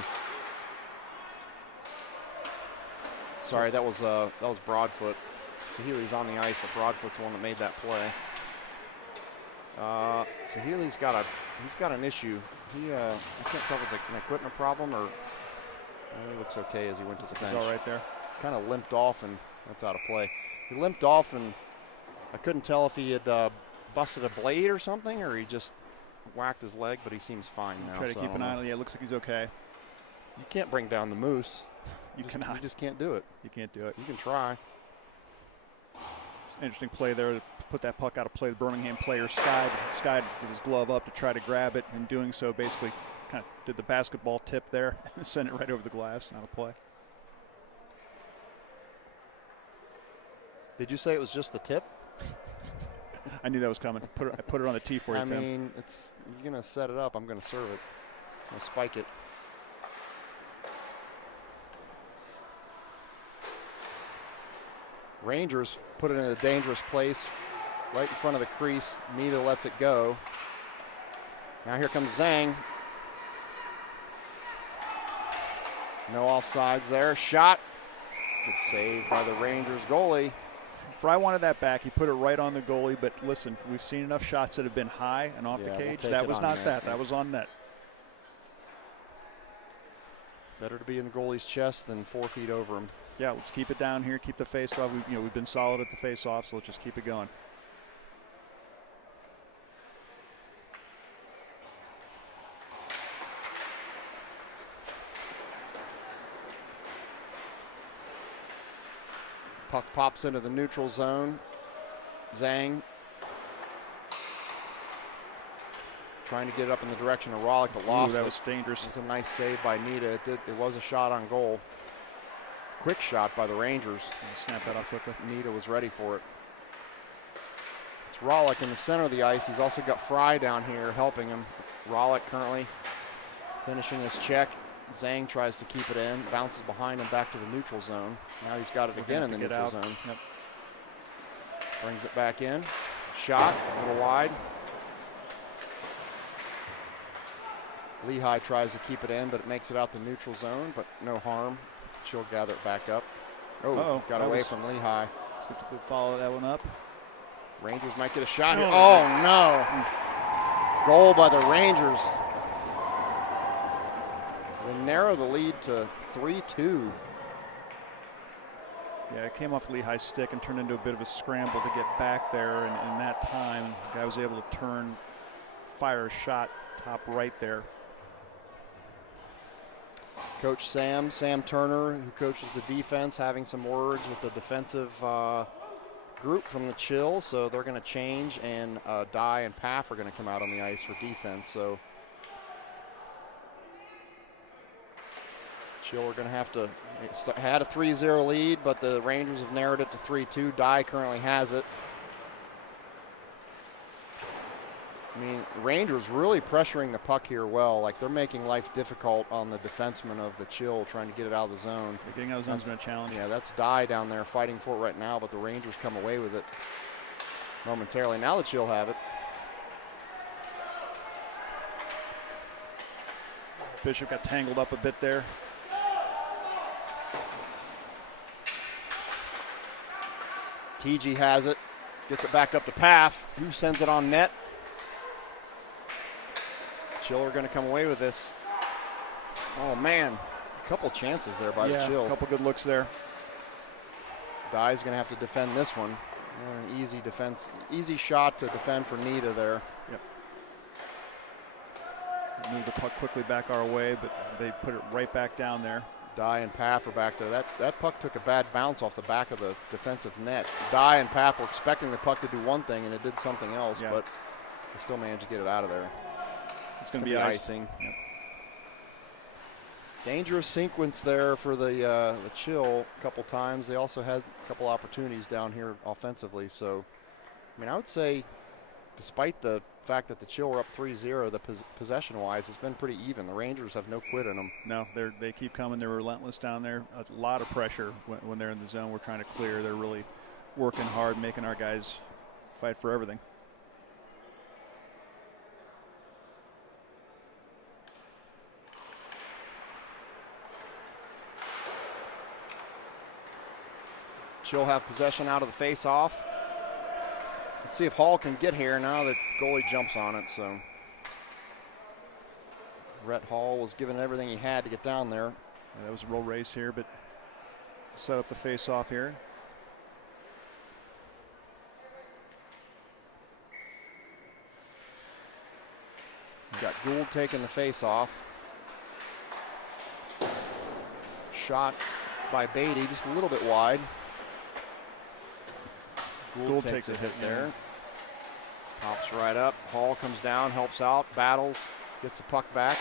Sorry, that was Broadfoot. Sahili's on the ice, but Broadfoot's the one that made that play. Sahili's got an issue. I can't tell if it's an equipment problem or he looks okay as he went to the bench. He's all right there. Kind of limped off, and that's out of play. He limped off, and I couldn't tell if he had busted a blade or something, or he just whacked his leg, but he seems fine now. Try to keep an eye on it. Yeah, it looks like he's okay. You can't bring down the Moose. You cannot. You just can't do it. You can't do it. You can try. Interesting play there to put that puck out of play. The Birmingham player skied with his glove up to try to grab it. In doing so, basically kind of did the basketball tip there and sent it right over the glass. Not a play. Did you say it was just the tip? I knew that was coming. I put it on the tee for you, Tim. I mean, you're going to set it up. I'm going to serve it. I'm going to spike it. Rangers put it in a dangerous place right in front of the crease. Nita lets it go. Now here comes Zhang. No offsides there. Shot. Good save by the Rangers goalie. Fry wanted that back. He put it right on the goalie. But listen, we've seen enough shots that have been high and off the cage. That was not that. That was on net. Better to be in the goalie's chest than 4 feet over him. Yeah, let's keep it down here. Keep the face off. We've been solid at the face off, so let's just keep it going. Puck pops into the neutral zone. Zhang trying to get it up in the direction of Rollick, but lost it. That was dangerous. It's a nice save by Nita. It was a shot on goal. Quick shot by the Rangers. Snap that off quickly. Nita was ready for it. It's Rollick in the center of the ice. He's also got Fry down here helping him. Rollick currently finishing his check. Zhang tries to keep it in, bounces behind him back to the neutral zone. Now he's got it again in the neutral zone. Yep. Brings it back in. Shot, a little wide. Lehigh tries to keep it in, but it makes it out the neutral zone, but no harm. She'll gather it back up. Oh, got away from Lehigh. Let's follow that one up. Rangers might get a shot here. Oh, no. Goal by the Rangers. So they narrow the lead to 3-2. Yeah, it came off Lehigh's stick and turned into a bit of a scramble to get back there. And in that time, the guy was able to fire a shot top right there. Coach Sam Turner, who coaches the defense, having some words with the defensive group from the Chill. So they're going to change, and Dye and Paff are going to come out on the ice for defense. So Chill are going to have to, had a 3-0 lead, but the Rangers have narrowed it to 3-2. Dye currently has it. I mean, Rangers really pressuring the puck here well. Like, they're making life difficult on the defenseman of the Chill, trying to get it out of the zone. Getting out of the zone has been a challenge. Yeah, that's Dye down there fighting for it right now, but the Rangers come away with it momentarily. Now the Chill have it. Bishop got tangled up a bit there. TG has it, gets it back up to Paff, who sends it on net. Chill are going to come away with this. Oh, man. A couple chances there by the Chill. A couple good looks there. Dye's going to have to defend this one. An easy defense, easy shot to defend for Nita there. Yep. Moved the puck quickly back our way, but they put it right back down there. Dye and Paff are back there. That puck took a bad bounce off the back of the defensive net. Dye and Paff were expecting the puck to do one thing, and it did something else, but they still managed to get it out of there. It's going to be icing. Yep. Dangerous sequence there for the Chill a couple times. They also had a couple opportunities down here offensively. So, I mean, I would say despite the fact that the Chill were up 3-0, the possession-wise, it's been pretty even. The Rangers have no quit in them. No, they keep coming. They're relentless down there. A lot of pressure when they're in the zone. We're trying to clear. They're really working hard, making our guys fight for everything. Chill have possession out of the face-off. Let's see if Hall can get here. Now the goalie jumps on it, so Rhett Hall was giving everything he had to get down there. Yeah, that was a real race here, but set up the face-off here. We've got Gould taking the face-off. Shot by Beatty, just a little bit wide. Gould takes a hit there. Pops right up. Hall comes down, helps out, battles, gets the puck back.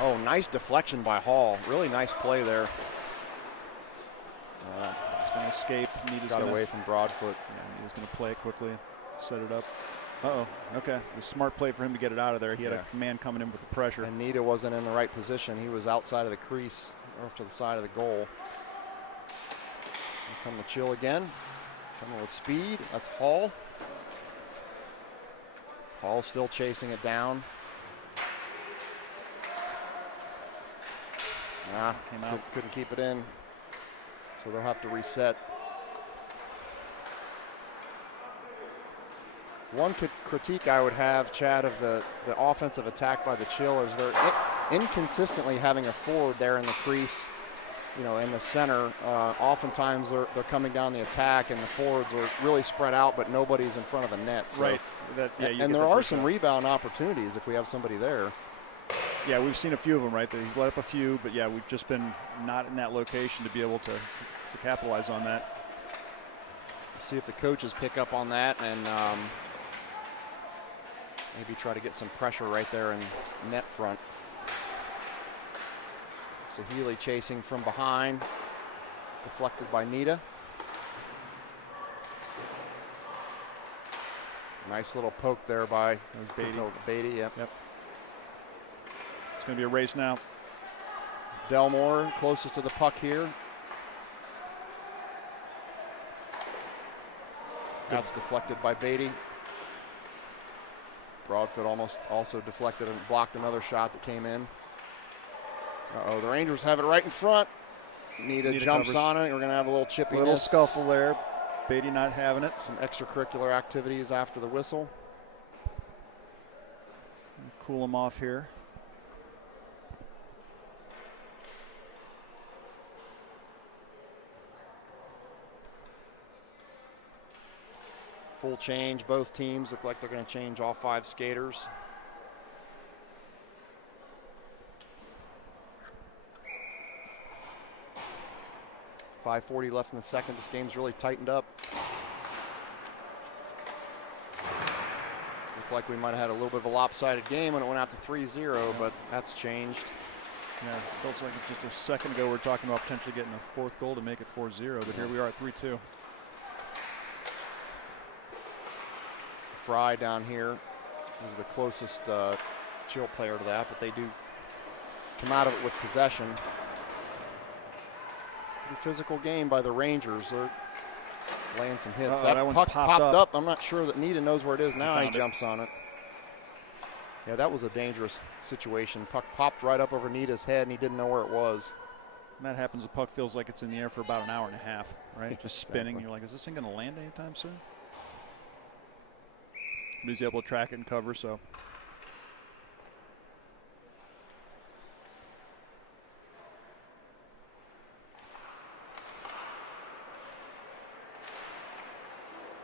Oh, nice deflection by Hall. Really nice play there. It's going to escape. got away from Broadfoot. Yeah, he's going to play it quickly, set it up. Okay. The smart play for him to get it out of there. He had a man coming in with the pressure. And Nita wasn't in the right position. He was outside of the crease, off to the side of the goal. Here come the Chill again. Coming with speed. That's Hall. Hall still chasing it down. Came out. Couldn't keep it in. So they'll have to reset. One critique I would have, Chad, of the offensive attack by the Chill is they're inconsistently having a forward there in the crease, in the center. Oftentimes they're coming down the attack and the forwards are really spread out, but nobody's in front of the net. So, right. And there are some rebound opportunities if we have somebody there. Yeah, we've seen a few of them, right? He's let up a few, but we've just been not in that location to be able to capitalize on that. See if the coaches pick up on that and maybe try to get some pressure right there in net front. Sahili chasing from behind, deflected by Nita. Nice little poke there by Beatty. Yep. It's going to be a race now. Delmore closest to the puck here. That's deflected by Beatty. Broadfoot almost also deflected and blocked another shot that came in. The Rangers have it right in front. Nita jumps on it. We're going to have a little chippiness. Little scuffle there. Beatty not having it. Some extracurricular activities after the whistle. Cool him off here. Full change. Both teams look like they're going to change all 5 skaters. .540 left in the second. This game's really tightened up. Looked like we might have had a little bit of a lopsided game when it went out to 3-0, but that's changed. Yeah, it feels like just a second ago we were talking about potentially getting a 4th goal to make it 4-0, but here we are at 3-2. Fry down here is the closest Chill player to that, but they do come out of it with possession. Pretty physical game by the Rangers. They're laying some hits. That puck popped up. I'm not sure that Nita knows where it is now. He jumps on it. Yeah, that was a dangerous situation. Puck popped right up over Nita's head, and he didn't know where it was. When that happens, the puck feels like it's in the air for about an hour and a half, right? Just spinning. Exactly. You're like, is this thing going to land anytime soon? But he's able to track it and cover, so.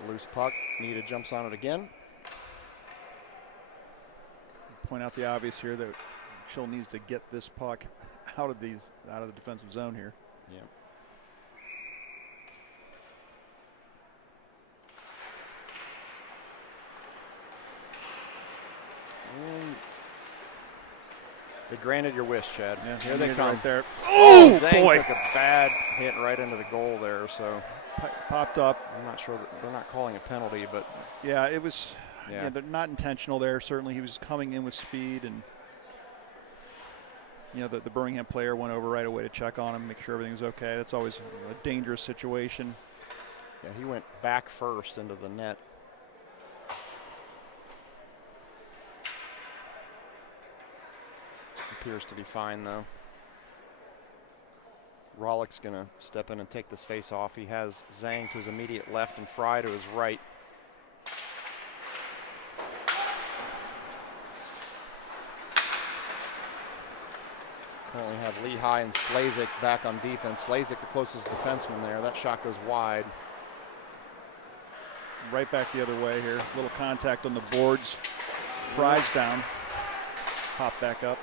Loose puck. Nita jumps on it again. Point out the obvious here that Chill needs to get this puck out of the defensive zone here. Yeah. They granted your wish, Chad. Yeah, here they come. Right there. Oh, boy! Took a bad hit right into the goal there. So popped up. I'm not sure that they're not calling a penalty, but yeah, it was. Yeah, they're not intentional there. Certainly, he was coming in with speed, and the Birmingham player went over right away to check on him, make sure everything was okay. That's always a dangerous situation. Yeah, he went back first into the net. Appears to be fine, though. Rollick's going to step in and take this face off. He has Zhang to his immediate left and Fry to his right. Currently have Lehigh and Slazik back on defense. Slazik, the closest defenseman there. That shot goes wide. Right back the other way here. Little contact on the boards. Fry's down. Pop back up.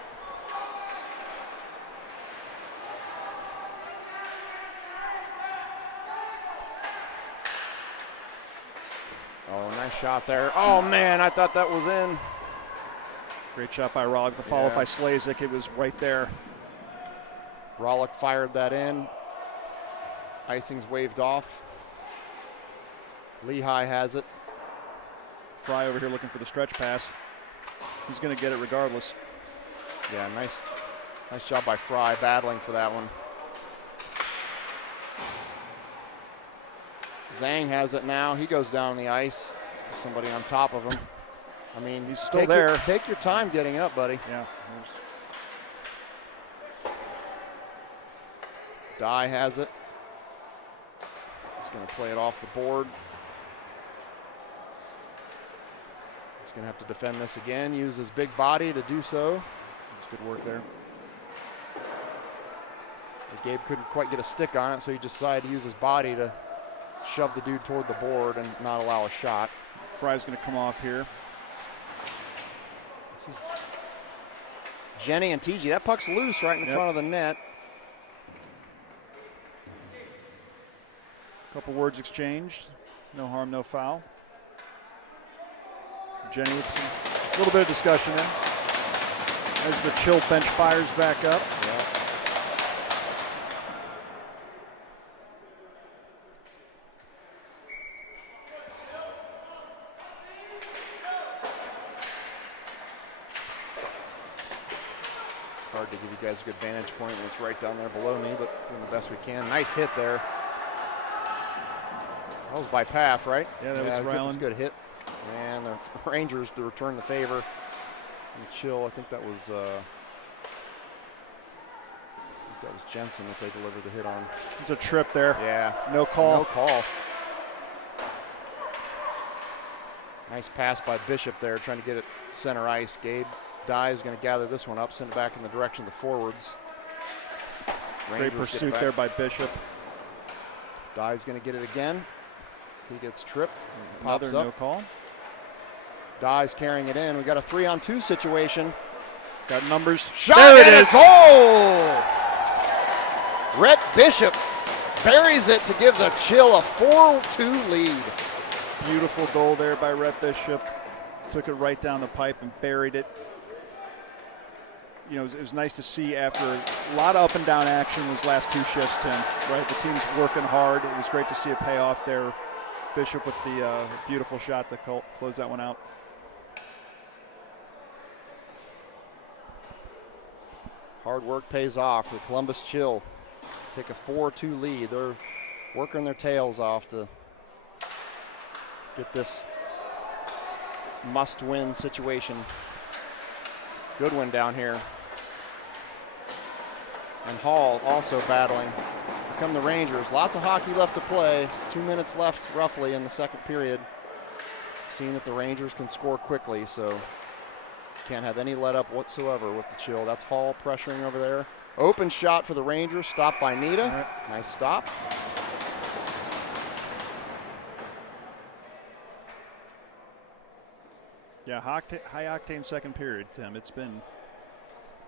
Oh, nice shot there. Oh, man, I thought that was in. Great shot by Rollick. The follow-up by Slazik. It was right there. Rollick fired that in. Icing's waved off. Lehigh has it. Fry over here looking for the stretch pass. He's going to get it regardless. Yeah, nice job by Fry battling for that one. Zhang has it now. He goes down the ice. Somebody on top of him. I mean, he's still there. Take your time getting up, buddy. Yeah. Dye has it. He's going to play it off the board. He's going to have to defend this again. Use his big body to do so. That's good work there. But Gabe couldn't quite get a stick on it, so he decided to use his body to shove the dude toward the board and not allow a shot. Fry's going to come off here. This is Jenny and TG. That puck's loose right in front of the net. Couple words exchanged. No harm, no foul. Jenny with a little bit of discussion there. As the Chill bench fires back up. Yeah. Hard to give you guys a good vantage point when it's right down there below me, but doing the best we can. Nice hit there. That was by Paff, right? Yeah, that was Ryland. Good hit. And the Rangers to return the favor. And Chill, I think that was Jensen that they delivered the hit on. There's a trip there. Yeah. No call. No call. Nice pass by Bishop there, trying to get it center ice. Gabe Dye is going to gather this one up, send it back in the direction of the forwards. Great pursuit there by Bishop. Dye's going to get it again. He gets tripped. Another no call. Dye's carrying it in. We got a 3-on-2 situation. Got numbers. Shot there it is. Goal! Rhett Bishop buries it to give the Chill a 4-2 lead. Beautiful goal there by Rhett Bishop. Took it right down the pipe and buried it. You know, it was nice to see after a lot of up and down action these last two shifts, Tim, right? The team's working hard. It was great to see it pay off there. Bishop with the beautiful shot to close that one out. Hard work pays off for Columbus Chill. Take a 4-2 lead. They're working their tails off to get this must-win situation. Good one down here. And Hall also battling. Here come the Rangers. Lots of hockey left to play. 2 minutes left roughly in the second period. Seeing that the Rangers can score quickly, so can't have any let up whatsoever with the Chill. That's Hall pressuring over there. Open shot for the Rangers, stopped by Nita. Right. Nice stop. Yeah, high octane second period, Tim. It's been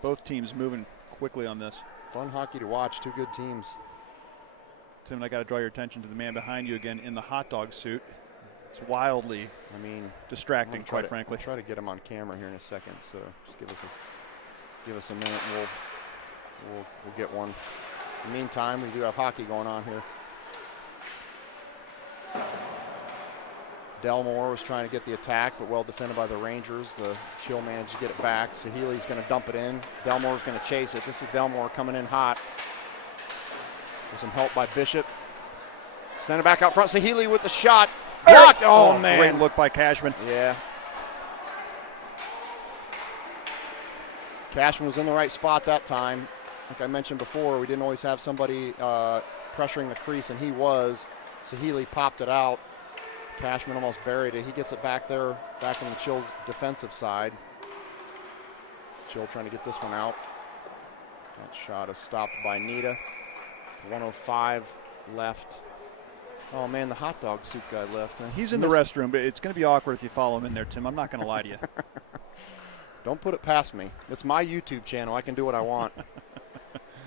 both teams moving quickly on this. Fun hockey to watch, two good teams. Tim, I got to draw your attention to the man behind you again in the hot dog suit. It's wildly, distracting, quite frankly. I'll try to get him on camera here in a second, so just give us a minute and we'll get one. In the meantime, we do have hockey going on here. Delmore was trying to get the attack, but well defended by the Rangers. The Chill managed to get it back. Sahili's going to dump it in. Delmore's going to chase it. This is Delmore coming in hot. With some help by Bishop. Send it back out front. Sahili with the shot. Blocked. Oh, man. Great look by Cashman. Yeah. Cashman was in the right spot that time. Like I mentioned before, we didn't always have somebody pressuring the crease, and he was. Sahili popped it out. Cashman almost buried it. He gets it back there, back in the Chill's defensive side. Chill trying to get this one out. That shot is stopped by Nita. 1:05 left. Oh, man, the hot dog suit guy left. He's in the restroom, but it's going to be awkward if you follow him in there, Tim. I'm not going to lie to you. Don't put it past me. It's my YouTube channel. I can do what I want.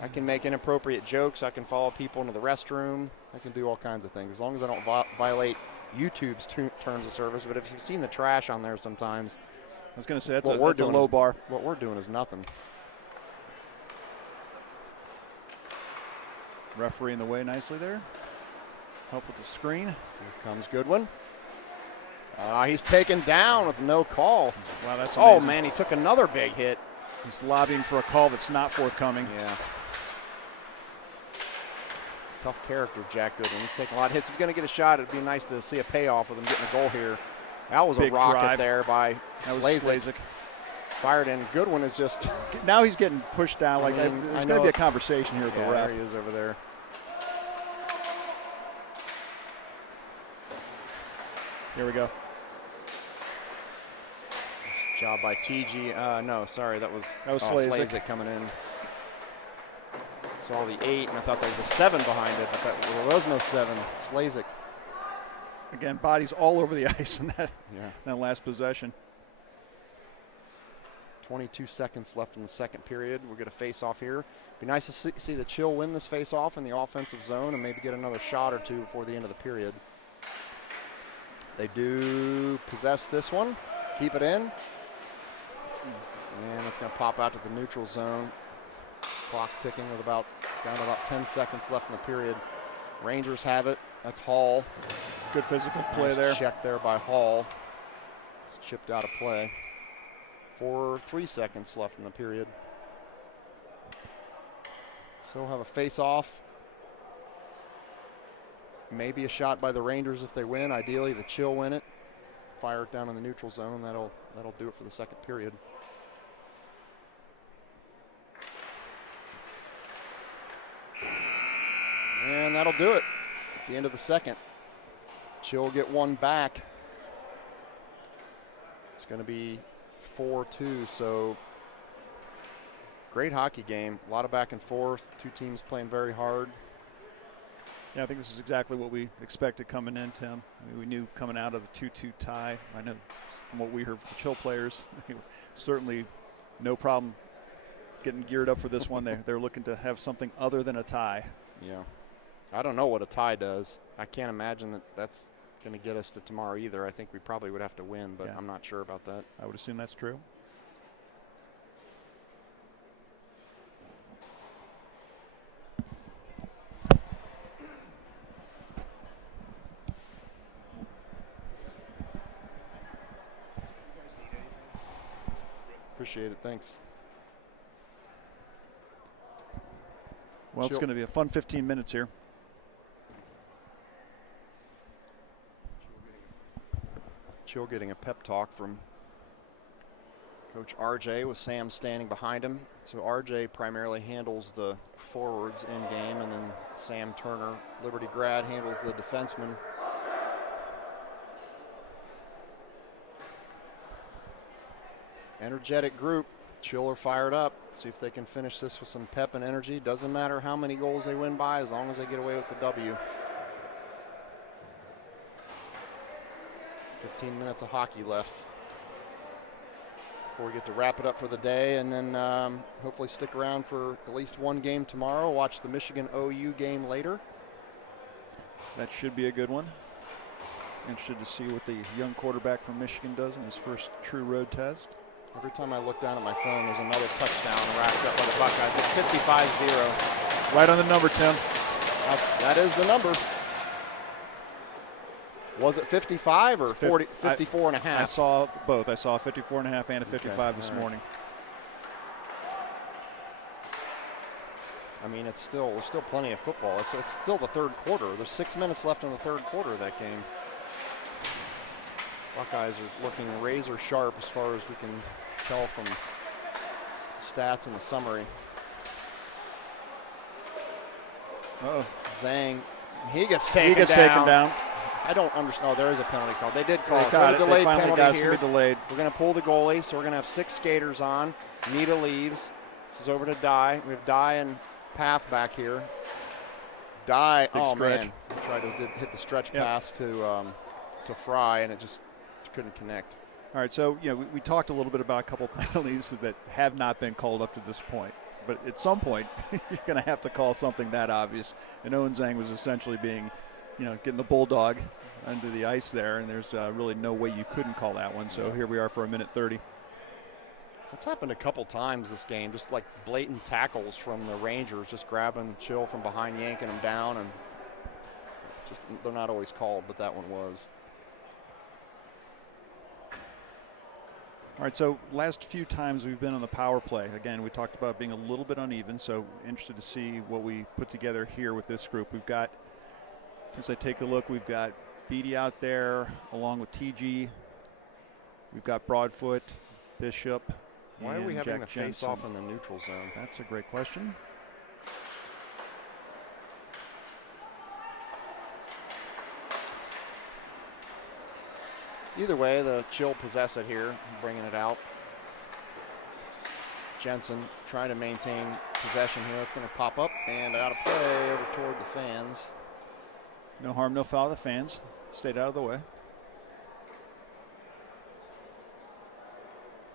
I can make inappropriate jokes. I can follow people into the restroom. I can do all kinds of things as long as I don't violate YouTube's terms of service. But if you've seen the trash on there sometimes, I was going to say that's a low bar. What we're doing is nothing. Referee in the way nicely there. help with the screen. Here comes Goodwin. He's taken down with no call. Wow, that's amazing. amazing. Oh, man, he took another big hit. He's lobbying for a call that's not forthcoming. Yeah. Tough character, Jack Goodwin. He's taking a lot of hits. He's going to get a shot. It'd be nice to see a payoff with him getting a goal here. That was Big a rocket drive there by Slazek. Fired in. Goodwin is just. Now he's getting pushed down. Like there's going to be a conversation here with the ref. There he is over there. Here we go. Nice job by TG. No, sorry, that was Slazek coming in. Saw the 8, and I thought there was a 7 behind it, but there was no 7. Slazek. Again, bodies all over the ice in that last possession. 22 seconds left in the second period. We'll get a face-off here. Be nice to see the Chill win this face-off in the offensive zone and maybe get another shot or two before the end of the period. They do possess this one, keep it in, and it's going to pop out to the neutral zone. Clock ticking with down to about 10 seconds left in the period. Rangers have it. That's Hall. Good physical play nice there. Check there by Hall. It's chipped out of play. 3 seconds left in the period. So we'll have a face-off. Maybe a shot by the Rangers if they win. Ideally, the Chill win it. Fire it down in the neutral zone. That'll do it for the second period. And that'll do it at the end of the second. Chill get one back. It's going to be 4-2, so great hockey game. A lot of back and forth. Two teams playing very hard. Yeah, I think this is exactly what we expected coming in, Tim. I mean, we knew coming out of the 2-2 tie. I know from what we heard from the Chill players, certainly no problem getting geared up for this one. They're looking to have something other than a tie. Yeah. I don't know what a tie does. I can't imagine that's going to get us to tomorrow either. I think we probably would have to win, but I'm not sure about that. I would assume that's true. Appreciate it. Thanks. Well, it's going to be a fun 15 minutes here. Chill getting a pep talk from Coach RJ with Sam standing behind him. So RJ primarily handles the forwards in game, and then Sam Turner, Liberty grad, handles the defensemen. Energetic group. Chill are fired up. See if they can finish this with some pep and energy. Doesn't matter how many goals they win by as long as they get away with the W. 15 minutes of hockey left before we get to wrap it up for the day, and then hopefully stick around for at least one game tomorrow. Watch the Michigan OU game later. That should be a good one. Interested to see what the young quarterback from Michigan does in his first true road test. Every time I look down at my phone, there's another touchdown racked up by the Buckeyes. It's 55-0. Right on the number, Tim. That is the number. Was it 55 or 54 and a half? I saw both. I saw a 54 and a half and a 55 this morning. I mean, there's still plenty of football. It's still the third quarter. There's 6 minutes left in the third quarter of that game. Buckeyes are looking razor sharp as far as we can tell from stats in the summary. Zhang, he gets taken down. I don't understand. Oh, there is a penalty call. They did call. So a delayed penalty here. Delayed. We're going to pull the goalie, so we're going to have 6 skaters on. Nita leaves. This is over to Dye. We have Dye and Path back here. Dye, stretch. Man. Tried to hit the stretch pass to Fry, and it just couldn't connect. All right, so we talked a little bit about a couple penalties that have not been called up to this point. But at some point, you're going to have to call something that obvious. And Owen Zhang was essentially being, getting the bulldog under the ice there, and there's really no way you couldn't call that one. So here we are for a minute 30. It's happened a couple times this game, just like blatant tackles from the Rangers, just grabbing Chill from behind, yanking him down, and Just they're not always called, but that one was. All right, so last few times we've been on the power play. Again, we talked about being a little bit uneven, so interested to see what we put together here with this group. We've got, as I take a look, we've got Beatty out there along with TG. We've got Broadfoot, Bishop. Why are we having Jack the face-off Jensen. in the neutral zone? That's a great question. Either way, the Chill possess it here, bringing it out. Jensen trying to maintain possession here. It's going to pop up and out of play over toward the fans. No harm, no foul. The fans stayed out of the way.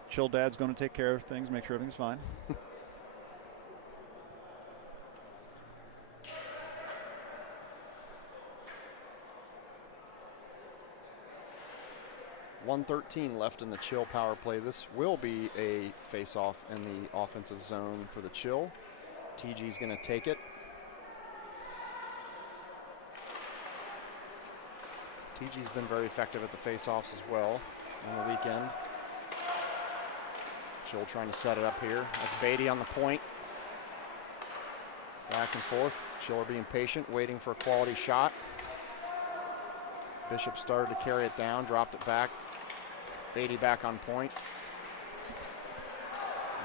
Chill Dad's going to take care of things, make sure everything's fine. 1:13 left in the Chill power play. This will be a face-off in the offensive zone for the Chill. TG's going to take it. TG's been very effective at the face-offs as well on the weekend. Chill trying to set it up here. That's Beatty on the point. Back and forth. Chill are being patient, waiting for a quality shot. Bishop started to carry it down, dropped it back. Beatty back on point.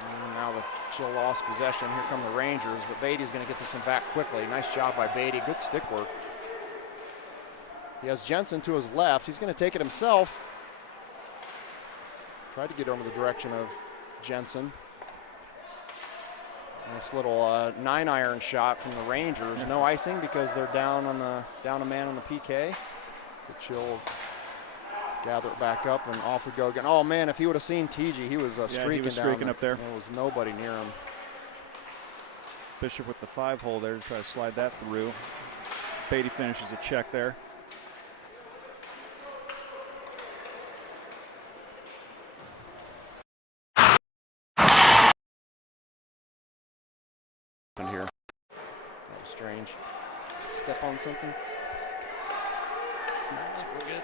And now the Chill lost possession. Here come the Rangers, but Beatty's going to get this one back quickly. Nice job by Beatty. Good stick work. He has Jensen to his left. He's going to take it himself. Tried to get over the direction of Jensen. Nice little 9-iron shot from the Rangers. No icing because they're down a man on the PK. So Chill gather it back up and off we go again. Oh man, if he would have seen TG, he was streaking he was streaking up there. There was nobody near him. Bishop with the 5-hole there to try to slide that through. Beatty finishes a check there. Here. That was strange. Step on something. I think we're good.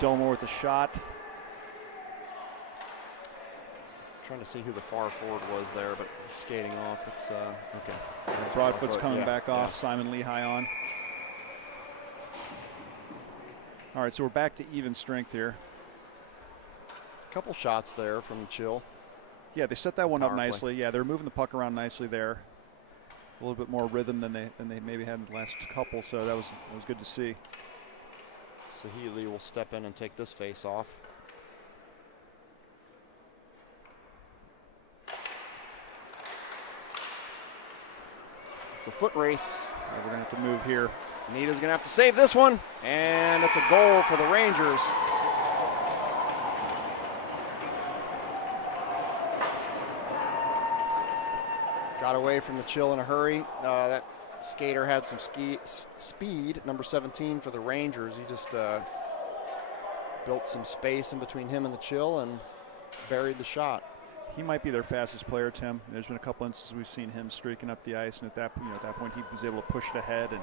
Delmore with the shot. Trying to see who the far forward was there, but he's skating off. It's okay. Broadfoot's coming back off. Yeah. Simon Lehigh on. All right, so we're back to even strength here. A couple shots there from the Chill. Yeah, they set that one up Power play. nicely. Yeah, they're moving the puck around nicely there. A little bit more rhythm than they maybe had in the last couple, so that was good to see. Sahili will step in and take this face off. It's a foot race. Yeah, we're going to have to move here. Nita's going to have to save this one, and it's a goal for the Rangers. Got away from the Chill in a hurry. That skater had some speed, number 17 for the Rangers. He just built some space in between him and the Chill and buried the shot. He might be their fastest player, Tim. There's been a couple instances we've seen him streaking up the ice, and at that point he was able to push it ahead, and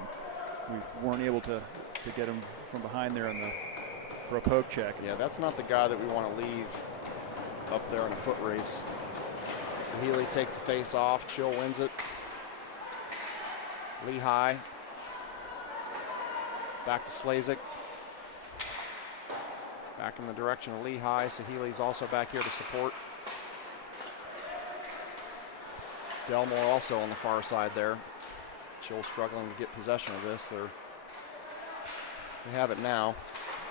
we weren't able to get him from behind there for a poke check. Yeah, that's not the guy that we want to leave up there in a foot race. Sahili takes the face off. Chill wins it. Lehigh. Back to Slazik. Back in the direction of Lehigh. Sahili's also back here to support. Delmore also on the far side there. Chill struggling to get possession of this. They have it now.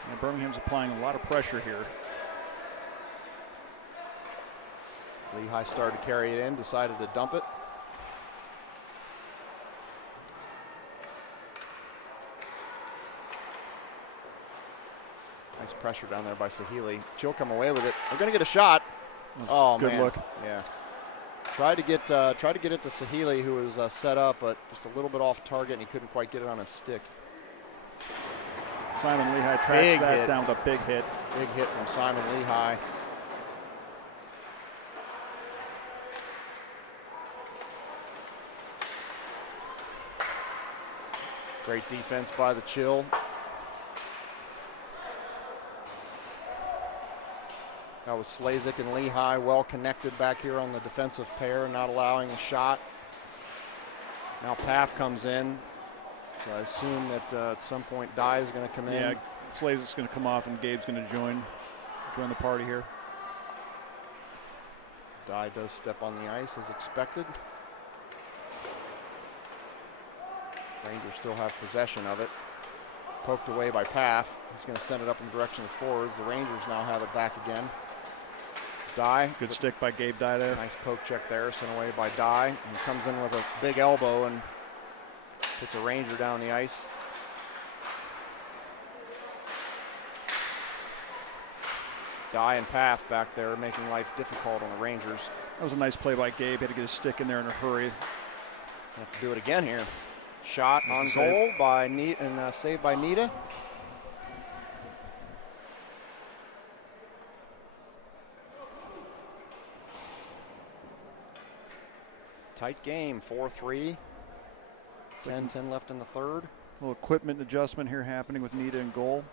And Birmingham's applying a lot of pressure here. Lehigh started to carry it in, decided to dump it. Nice pressure down there by Sahili. Chill come away with it. They're going to get a shot. Oh, good man. look. Yeah. Tried to get it to Sahili, who was set up, but just a little bit off target, and he couldn't quite get it on his stick. Simon Lehigh tracks that down with a big hit. Big hit from Simon Lehigh. Great defense by the Chill. That was Slazik and Lehigh, well connected back here on the defensive pair, not allowing a shot. Now Paff comes in, so I assume that at some point Dye is going to come in. Yeah, Slazik's going to come off and Gabe's going to join the party here. Dye does step on the ice as expected. Rangers still have possession of it. Poked away by Paff. He's going to send it up in the direction of forwards. The Rangers now have it back again. Dye. Good stick by Gabe Dye there. Nice poke check there, sent away by Dye. And comes in with a big elbow and puts a Ranger down the ice. Dye and Paff back there making life difficult on the Rangers. That was a nice play by Gabe. Had to get a stick in there in a hurry. Have to do it again here. Shot on goal by Nita and saved by Nita. Tight game, 4-3. 10 left in the third. A little equipment adjustment here happening with Nita in goal.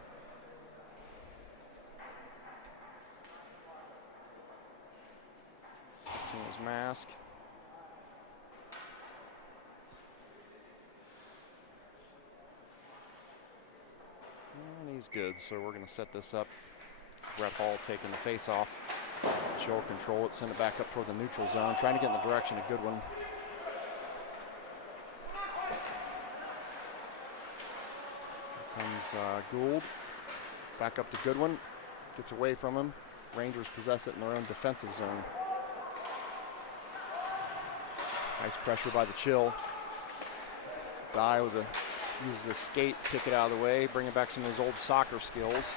Fixing his mask. And he's good, so we're going to set this up. Rep Hall taking the face off. She'll control it, send it back up toward the neutral zone, trying to get in the direction of Goodwin. Here comes Gould. Back up to Goodwin. Gets away from him. Rangers possess it in their own defensive zone. Nice pressure by the Chill. Dye with uses a skate to kick it out of the way, bringing back some of his old soccer skills.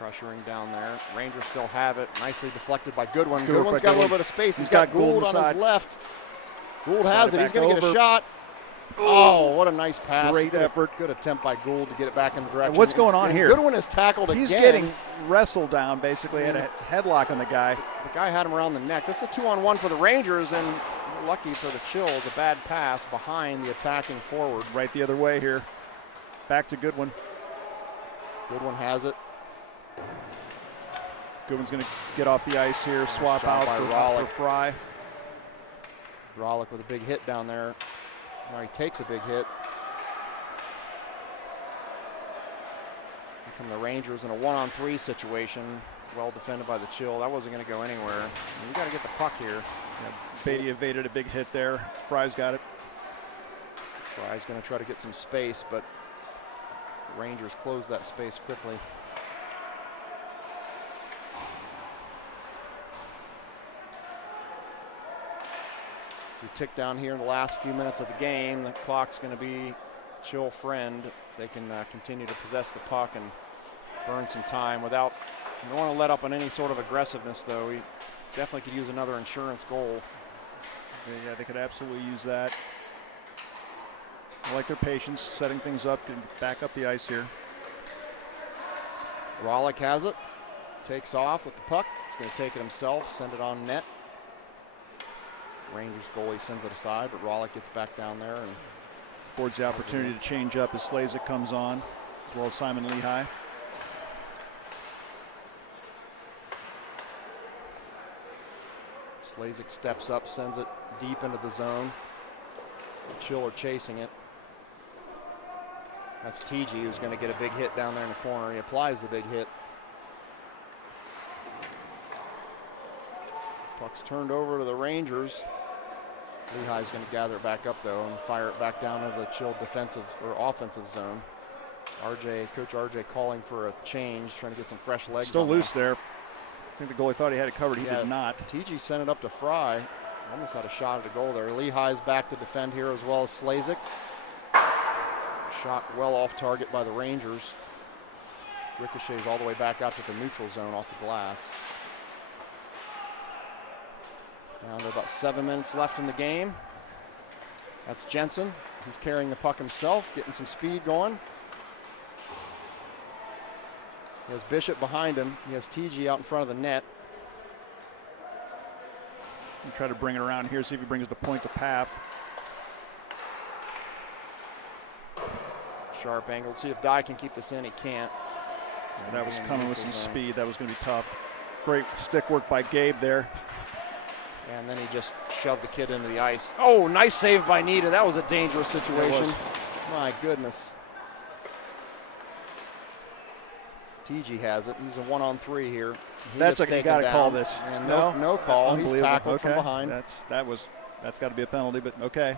Pressuring down there. Rangers still have it. Nicely deflected by Goodwin. Goodwin's got a little bit of space. He's got Gould on his left. Gould has it. He's going to get a shot. Oh, what a nice pass. Great effort. Good attempt by Gould to get it back in the direction. And what's going on here? Goodwin is tackled again. He's getting wrestled down, basically. Had a headlock on the guy. The guy had him around the neck. This is a 2-on-1 for the Rangers, and lucky for the Chills, a bad pass behind the attacking forward. Right the other way here. Back to Goodwin. Goodwin has it. Goodwin's going to get off the ice here, swap out for Fry. Rollick with a big hit down there. Now he takes a big hit. Here come the Rangers in a 1-on-3 situation. Well defended by the Chill. That wasn't going to go anywhere. You got to get the puck here. Yeah, Beatty evaded a big hit there. Fry's got it. Fry's going to try to get some space, but the Rangers close that space quickly. As we tick down here in the last few minutes of the game, the clock's going to be Chill friend if they can continue to possess the puck and burn some time without. You don't want to let up on any sort of aggressiveness, though. We definitely could use another insurance goal. Yeah, they could absolutely use that. I like their patience, setting things up, and back up the ice here. Rollick has it, takes off with the puck. He's going to take it himself, send it on net. Rangers goalie sends it aside, but Rollick gets back down there and affords the opportunity to change up as Slazik comes on, as well as Simon Lehigh. Slazik steps up, sends it deep into the zone. The Chill are chasing it. That's TG who's going to get a big hit down there in the corner. He applies the big hit. Puck's turned over to the Rangers. Lehigh's going to gather it back up, though, and fire it back down into the Chill defensive or offensive zone. Coach RJ calling for a change, trying to get some fresh legs. Still loose there. I think the goalie thought he had it covered. He did not. TG sent it up to Fry. Almost had a shot at a goal there. Lehigh's back to defend here as well as Slazik. Shot well off target by the Rangers. Ricochets all the way back out to the neutral zone off the glass. Down to about 7 minutes left in the game. That's Jensen. He's carrying the puck himself, getting some speed going. He has Bishop behind him. He has TG out in front of the net. And try to bring it around here, see if he brings the point to Paff. Sharp angle. Let's see if Dye can keep this in. He can't. Yeah, that was coming with some speed. That was going to be tough. Great stick work by Gabe there. And then he just shoved the kid into the ice. Oh, nice save by Nita. That was a dangerous situation. My goodness. TG has it. He's a 1-on-3 here. That's you got to call this. And no call. He's tackled from behind. That's got to be a penalty, but okay.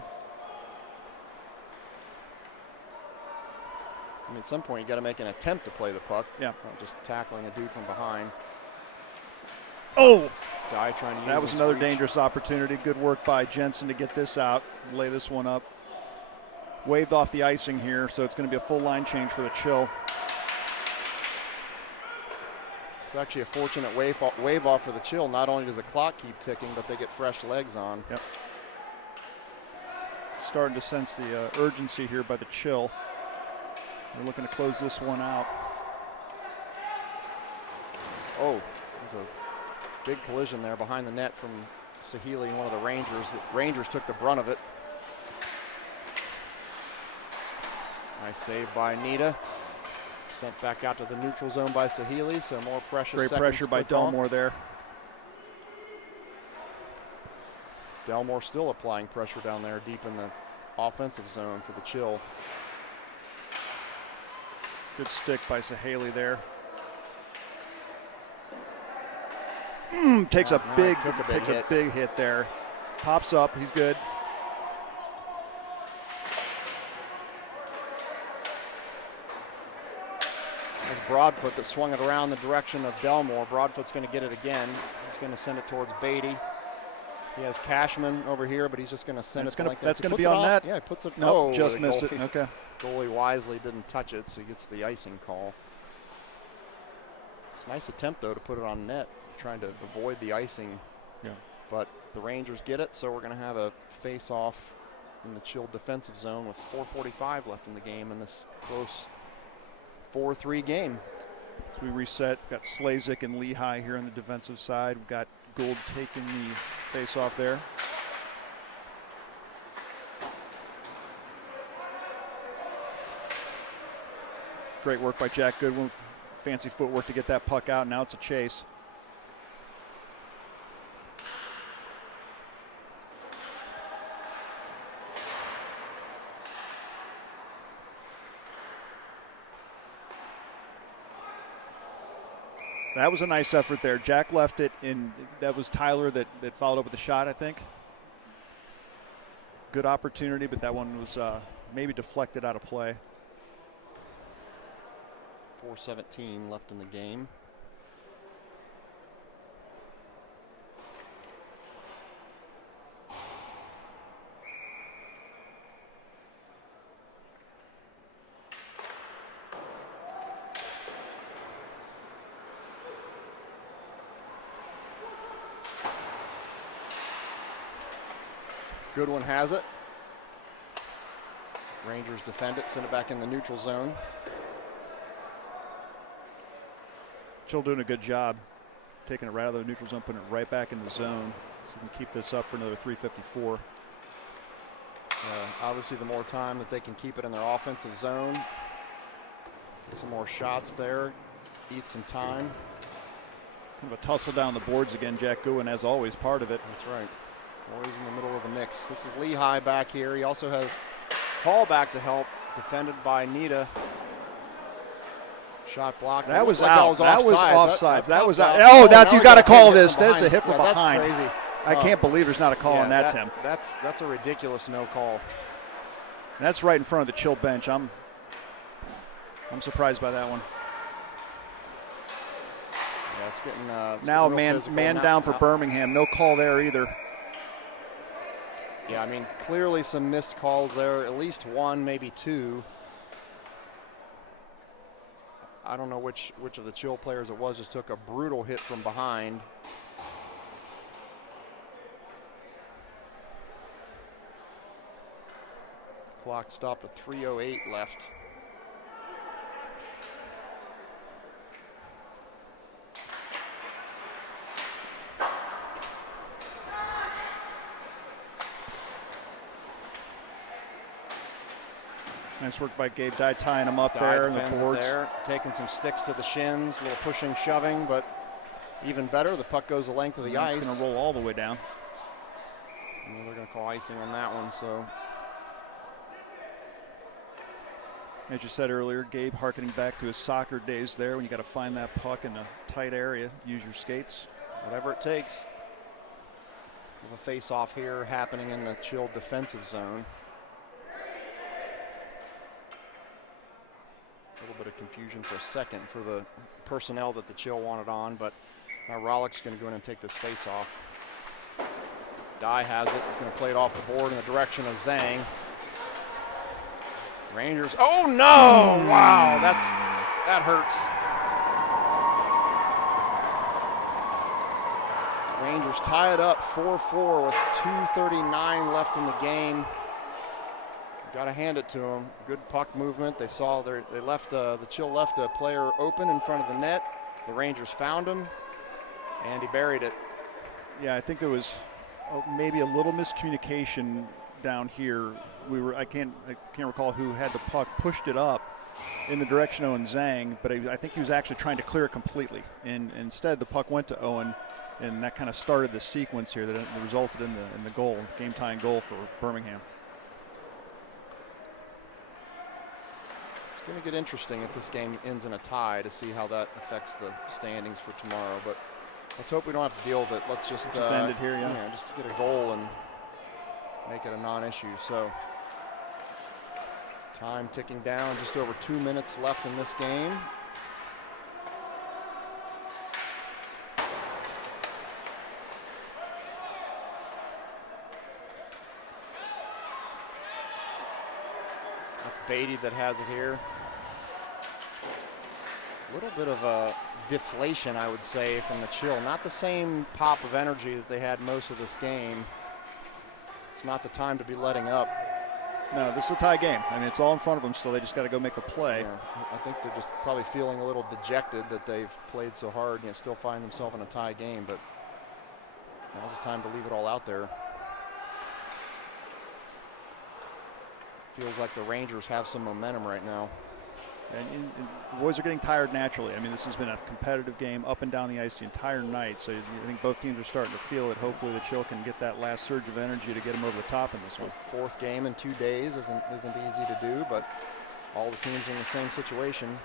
I mean, at some point you got to make an attempt to play the puck. Yeah. Not just tackling a dude from behind. Oh! Dye trying to use that was another dangerous opportunity. Good work by Jensen to get this out, lay this one up. Waved off the icing here, so it's going to be a full line change for the Chill. It's actually a fortunate wave off for the Chill. Not only does the clock keep ticking, but they get fresh legs on. Yep. Starting to sense the urgency here by the Chill. They're looking to close this one out. Oh, there's a big collision there behind the net from Sahili and one of the Rangers. The Rangers took the brunt of it. Nice save by Nita. Sent back out to the neutral zone by Sahili, so more pressure. Great pressure by Delmore there. Delmore still applying pressure down there deep in the offensive zone for the Chill. Good stick by Sahili there. Takes a big hit there. Pops up, he's good. That's Broadfoot that swung it around the direction of Delmore. Broadfoot's going to get it again. He's going to send it towards Beatty. He has Cashman over here, but he's just going to send it like that. That's going to be on net. Yeah, he puts it. Nope, just missed it. Okay. Goalie wisely didn't touch it, so he gets the icing call. It's a nice attempt, though, to put it on net, trying to avoid the icing. Yeah. But the Rangers get it, so we're going to have a face-off in the Chill defensive zone with 4:45 left in the game in this close 4-3 game. So we reset. Got Slazik and Lehigh here on the defensive side. We've got Gould taking the face-off there. Great work by Jack Goodwin. Fancy footwork to get that puck out. Now it's a chase. That was a nice effort there. Jack left it in. That was Tyler that followed up with the shot, I think. Good opportunity, but that one was maybe deflected out of play. 4:17 left in the game. Goodwin has it. Rangers defend it, send it back in the neutral zone. Chill doing a good job taking it right out of the neutral zone, putting it right back in the zone, so we can keep this up for another 3:54. Obviously, the more time that they can keep it in their offensive zone, get some more shots there, eat some time. Kind of a tussle down the boards again. Jack Goodwin, as always, part of it. That's right. Always in the middle of the mix. This is Lehigh back here. He also has Hall back to help, defended by Nita. Shot blocked. That was out. That was offsides. That was out. Oh, that's you got to call this. That's a hit from behind. That's crazy. I can't believe there's not a call on that, Tim. That's a ridiculous no call. That's right in front of the Chill bench. I'm surprised by that one. Yeah, it's getting now man down for Birmingham. No call there either. Yeah, I mean, clearly some missed calls there. At least one, maybe two. I don't know which of the Chill players it was. Just took a brutal hit from behind. Clock stopped at 3:08 left. Nice work by Gabe Dye tying him up Dye there in the defends it boards. there, taking some sticks to the shins, a little pushing, shoving, but even better, the puck goes the length of the ice. It's going to roll all the way down. And they're going to call icing on that one, so. As you said earlier, Gabe harkening back to his soccer days there when you got to find that puck in a tight area, use your skates. Whatever it takes. We have a face-off here happening in the Chill defensive zone. A little bit of confusion for a second for the personnel that the Chill wanted on, but now Rollick's going to go in and take this face-off. Dye has it. He's going to play it off the board in the direction of Zhang. Rangers. Oh no! Wow, that hurts. Rangers tie it up 4-4 with 2:39 left in the game. Got to hand it to them. Good puck movement. They saw the Chill left a player open in front of the net. The Rangers found him, and he buried it. Yeah, I think there was maybe a little miscommunication down here. I can't recall who had the puck, pushed it up in the direction of Owen Zhang, but I think he was actually trying to clear it completely. And instead, the puck went to Owen, and that kind of started the sequence here that resulted in the goal, game-tying goal for Birmingham. It's going to get interesting if this game ends in a tie to see how that affects the standings for tomorrow. But let's hope we don't have to deal with it. Let's just end it here, yeah. Just get a goal and make it a non-issue. So time ticking down, just over 2 minutes left in this game. That's Beatty that has it here. A little bit of a deflation, I would say, from the Chill. Not the same pop of energy that they had most of this game. It's not the time to be letting up. No, this is a tie game. I mean, it's all in front of them still. They just got to go make the play. Yeah, I think they're just probably feeling a little dejected that they've played so hard and yet still find themselves in a tie game. But now's the time to leave it all out there. Feels like the Rangers have some momentum right now. And the boys are getting tired naturally. I mean, this has been a competitive game up and down the ice the entire night. So I think both teams are starting to feel it. Hopefully the Chill can get that last surge of energy to get them over the top in this one. Fourth game in 2 days isn't easy to do, but all the teams are in the same situation.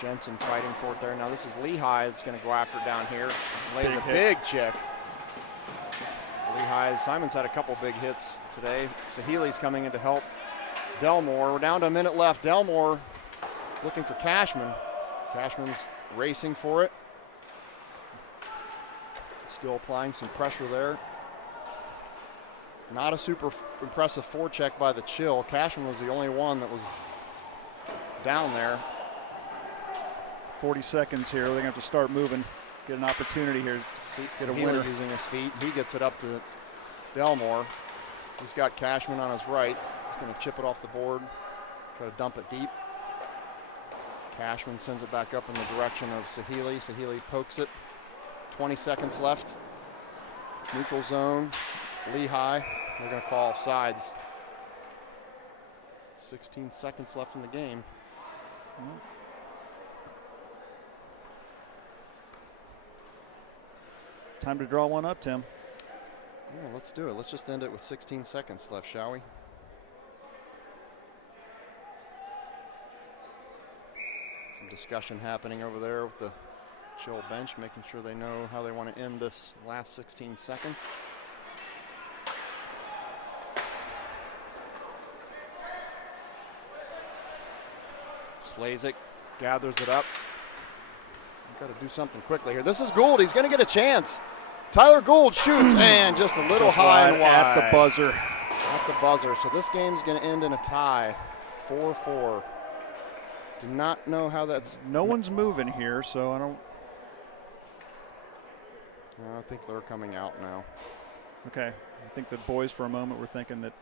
Jensen fighting for it there. Now this is Lehigh that's going to go after it down here. Lays a big check. Lehigh, Simon's had a couple big hits today. Sahili's coming in to help Delmore. We're down to a minute left. Delmore looking for Cashman. Cashman's racing for it. Still applying some pressure there. Not a super impressive forecheck by the Chill. Cashman was the only one that was down there. 40 seconds here. They're going to have to start moving. Get an opportunity here. Get a winner. Using his feet. He gets it up to Delmore. He's got Cashman on his right. He's going to chip it off the board. Try to dump it deep. Cashman sends it back up in the direction of Sahili. Sahili pokes it. 20 seconds left. Neutral zone. Lehigh. They're going to call offsides. 16 seconds left in the game. Time to draw one up, Tim. Yeah, let's do it. Let's just end it with 16 seconds left, shall we? Some discussion happening over there with the Chill bench, making sure they know how they want to end this last 16 seconds. Slazik gathers it up. Got to do something quickly here. This is Gould. He's going to get a chance. Tyler Gould shoots and just a little high and wide. At the buzzer. At the buzzer. So this game's going to end in a tie. 4-4. Do not know how that's. No one's moving here, so I think they're coming out now. Okay. I think the boys for a moment were thinking that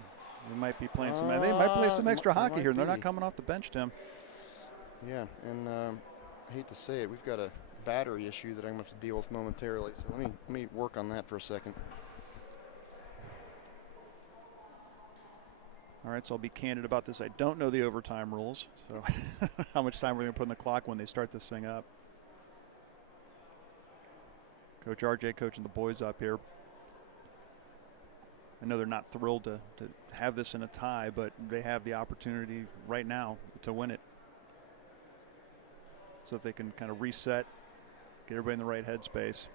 we might be playing some. They might play some extra hockey here. And they're not coming off the bench, Tim. Yeah, and I hate to say it, we've got a battery issue that I'm going to have to deal with momentarily. So let me work on that for a second. All right, so I'll be candid about this. I don't know the overtime rules, so how much time we're going to put on the clock when they start this thing up. Coach RJ coaching the boys up here. I know they're not thrilled to have this in a tie, but they have the opportunity right now to win it. So if they can kind of reset, get everybody in the right headspace.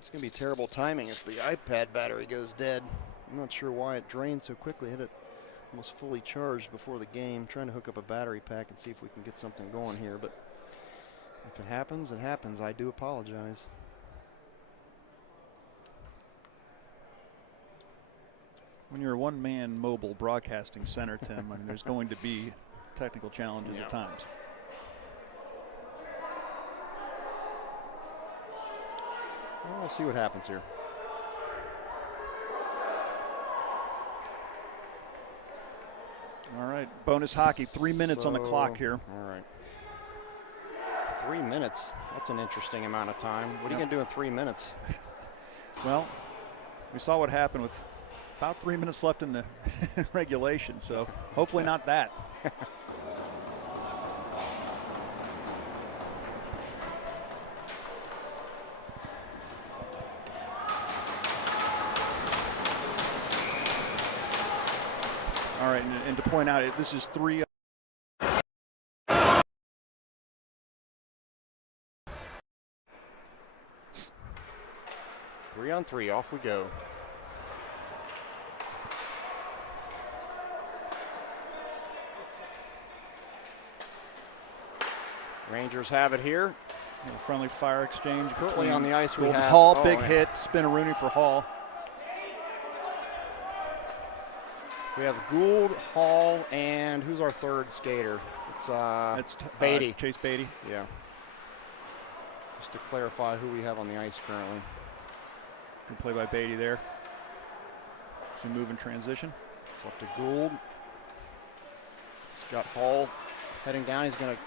It's going to be terrible timing if the iPad battery goes dead. I'm not sure why it drained so quickly. Hit it almost fully charged before the game. Trying to hook up a battery pack and see if we can get something going here. But if it happens, it happens. I do apologize. When you're a one-man mobile broadcasting center, Tim, I mean, there's going to be technical challenges at times. Well, we'll see what happens here. All right, bonus hockey, 3 minutes on the clock here. All right. 3 minutes. That's an interesting amount of time. What are you going to do in 3 minutes? Well, we saw what happened with about 3 minutes left in the regulation, so hopefully not that. All right, and to point out, this is 3. Three on three, off we go. Rangers have it here. A friendly fire exchange. Currently on the ice we Golden have Hall, big hit, Spinaroonie for Hall. We have Gould, Hall, and who's our third skater? It's Beatty. Chase Beatty. Yeah. Just to clarify who we have on the ice currently. Good play by Beatty there. So move in transition. It's up to Gould. He's got Hall heading down. He's going to.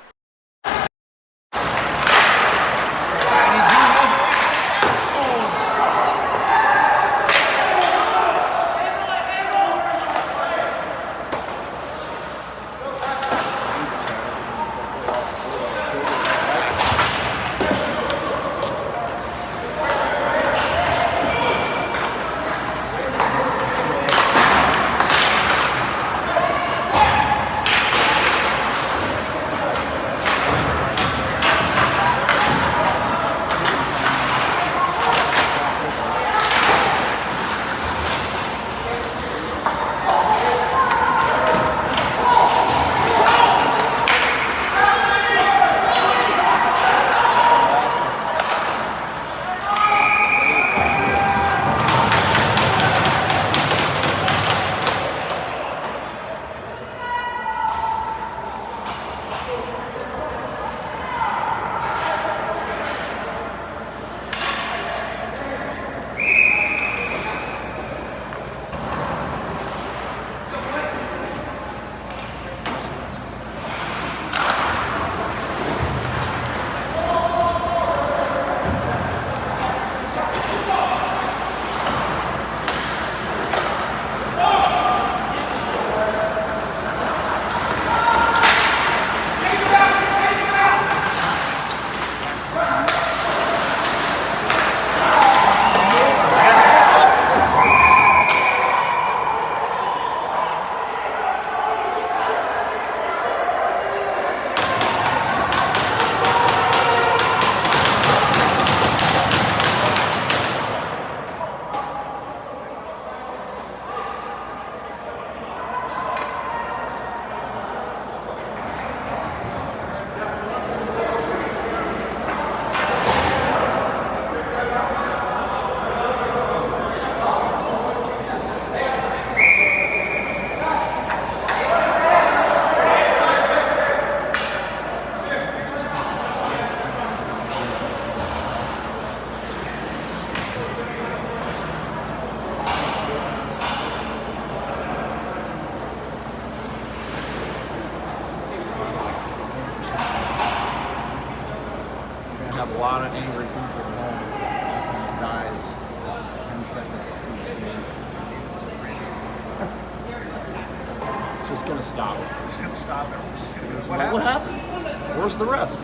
have a lot of angry people at home guys 10 seconds left in this game. It's just gonna stop. It's going to stop it. What happened? Where's the rest?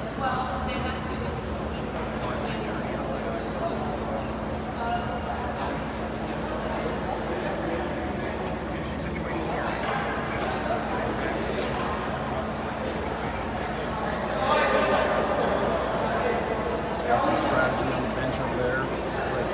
Got some strategy on the bench over there. It's like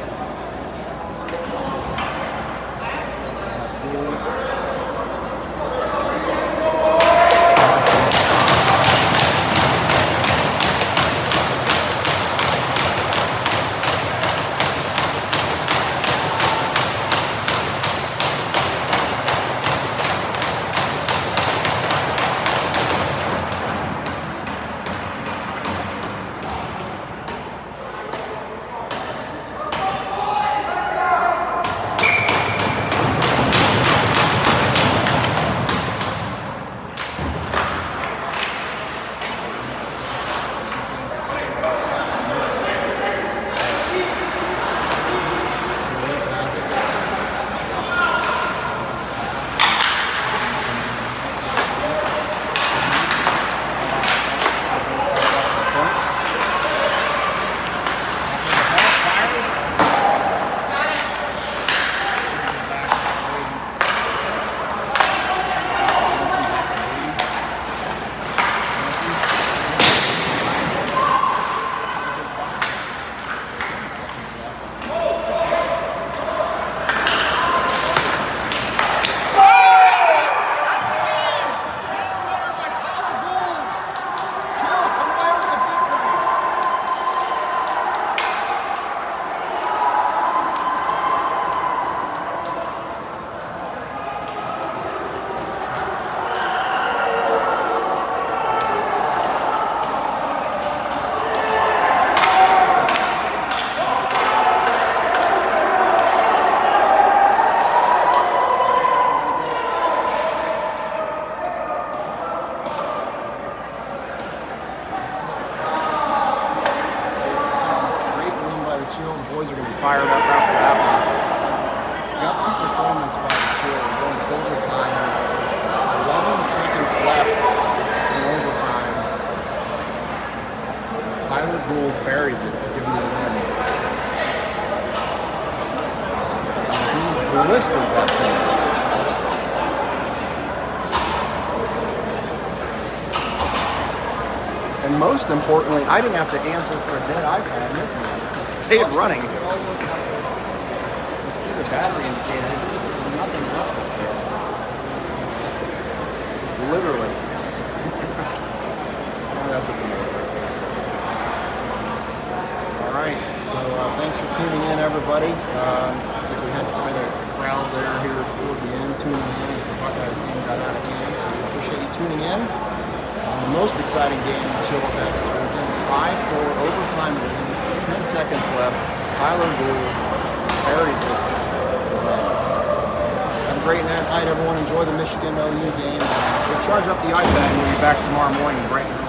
boys are going to be fired up after that one. Gutsy performance by the Chill, going to overtime. 11 seconds left in overtime. Tyler Gould buries it to give him the win. He blistered that thing. And most importantly, I didn't have to answer for a dead iPad missing it. It stayed running. You see the battery indicator. There's nothing left up there. Literally. That's what the motor is. All right. So thanks for tuning in, everybody. Looks like we had quite a crowd there here toward the end, tuning in as the Buckeyes game got out of hand. So we appreciate you tuning in. The most exciting game in the Chill event is we're getting 5-4 overtime win, 10 seconds left. Tyler Gould buries it. Have a great night, everyone. Enjoy the Michigan OU game. We'll charge up the iPad and we'll be back tomorrow morning bright and early.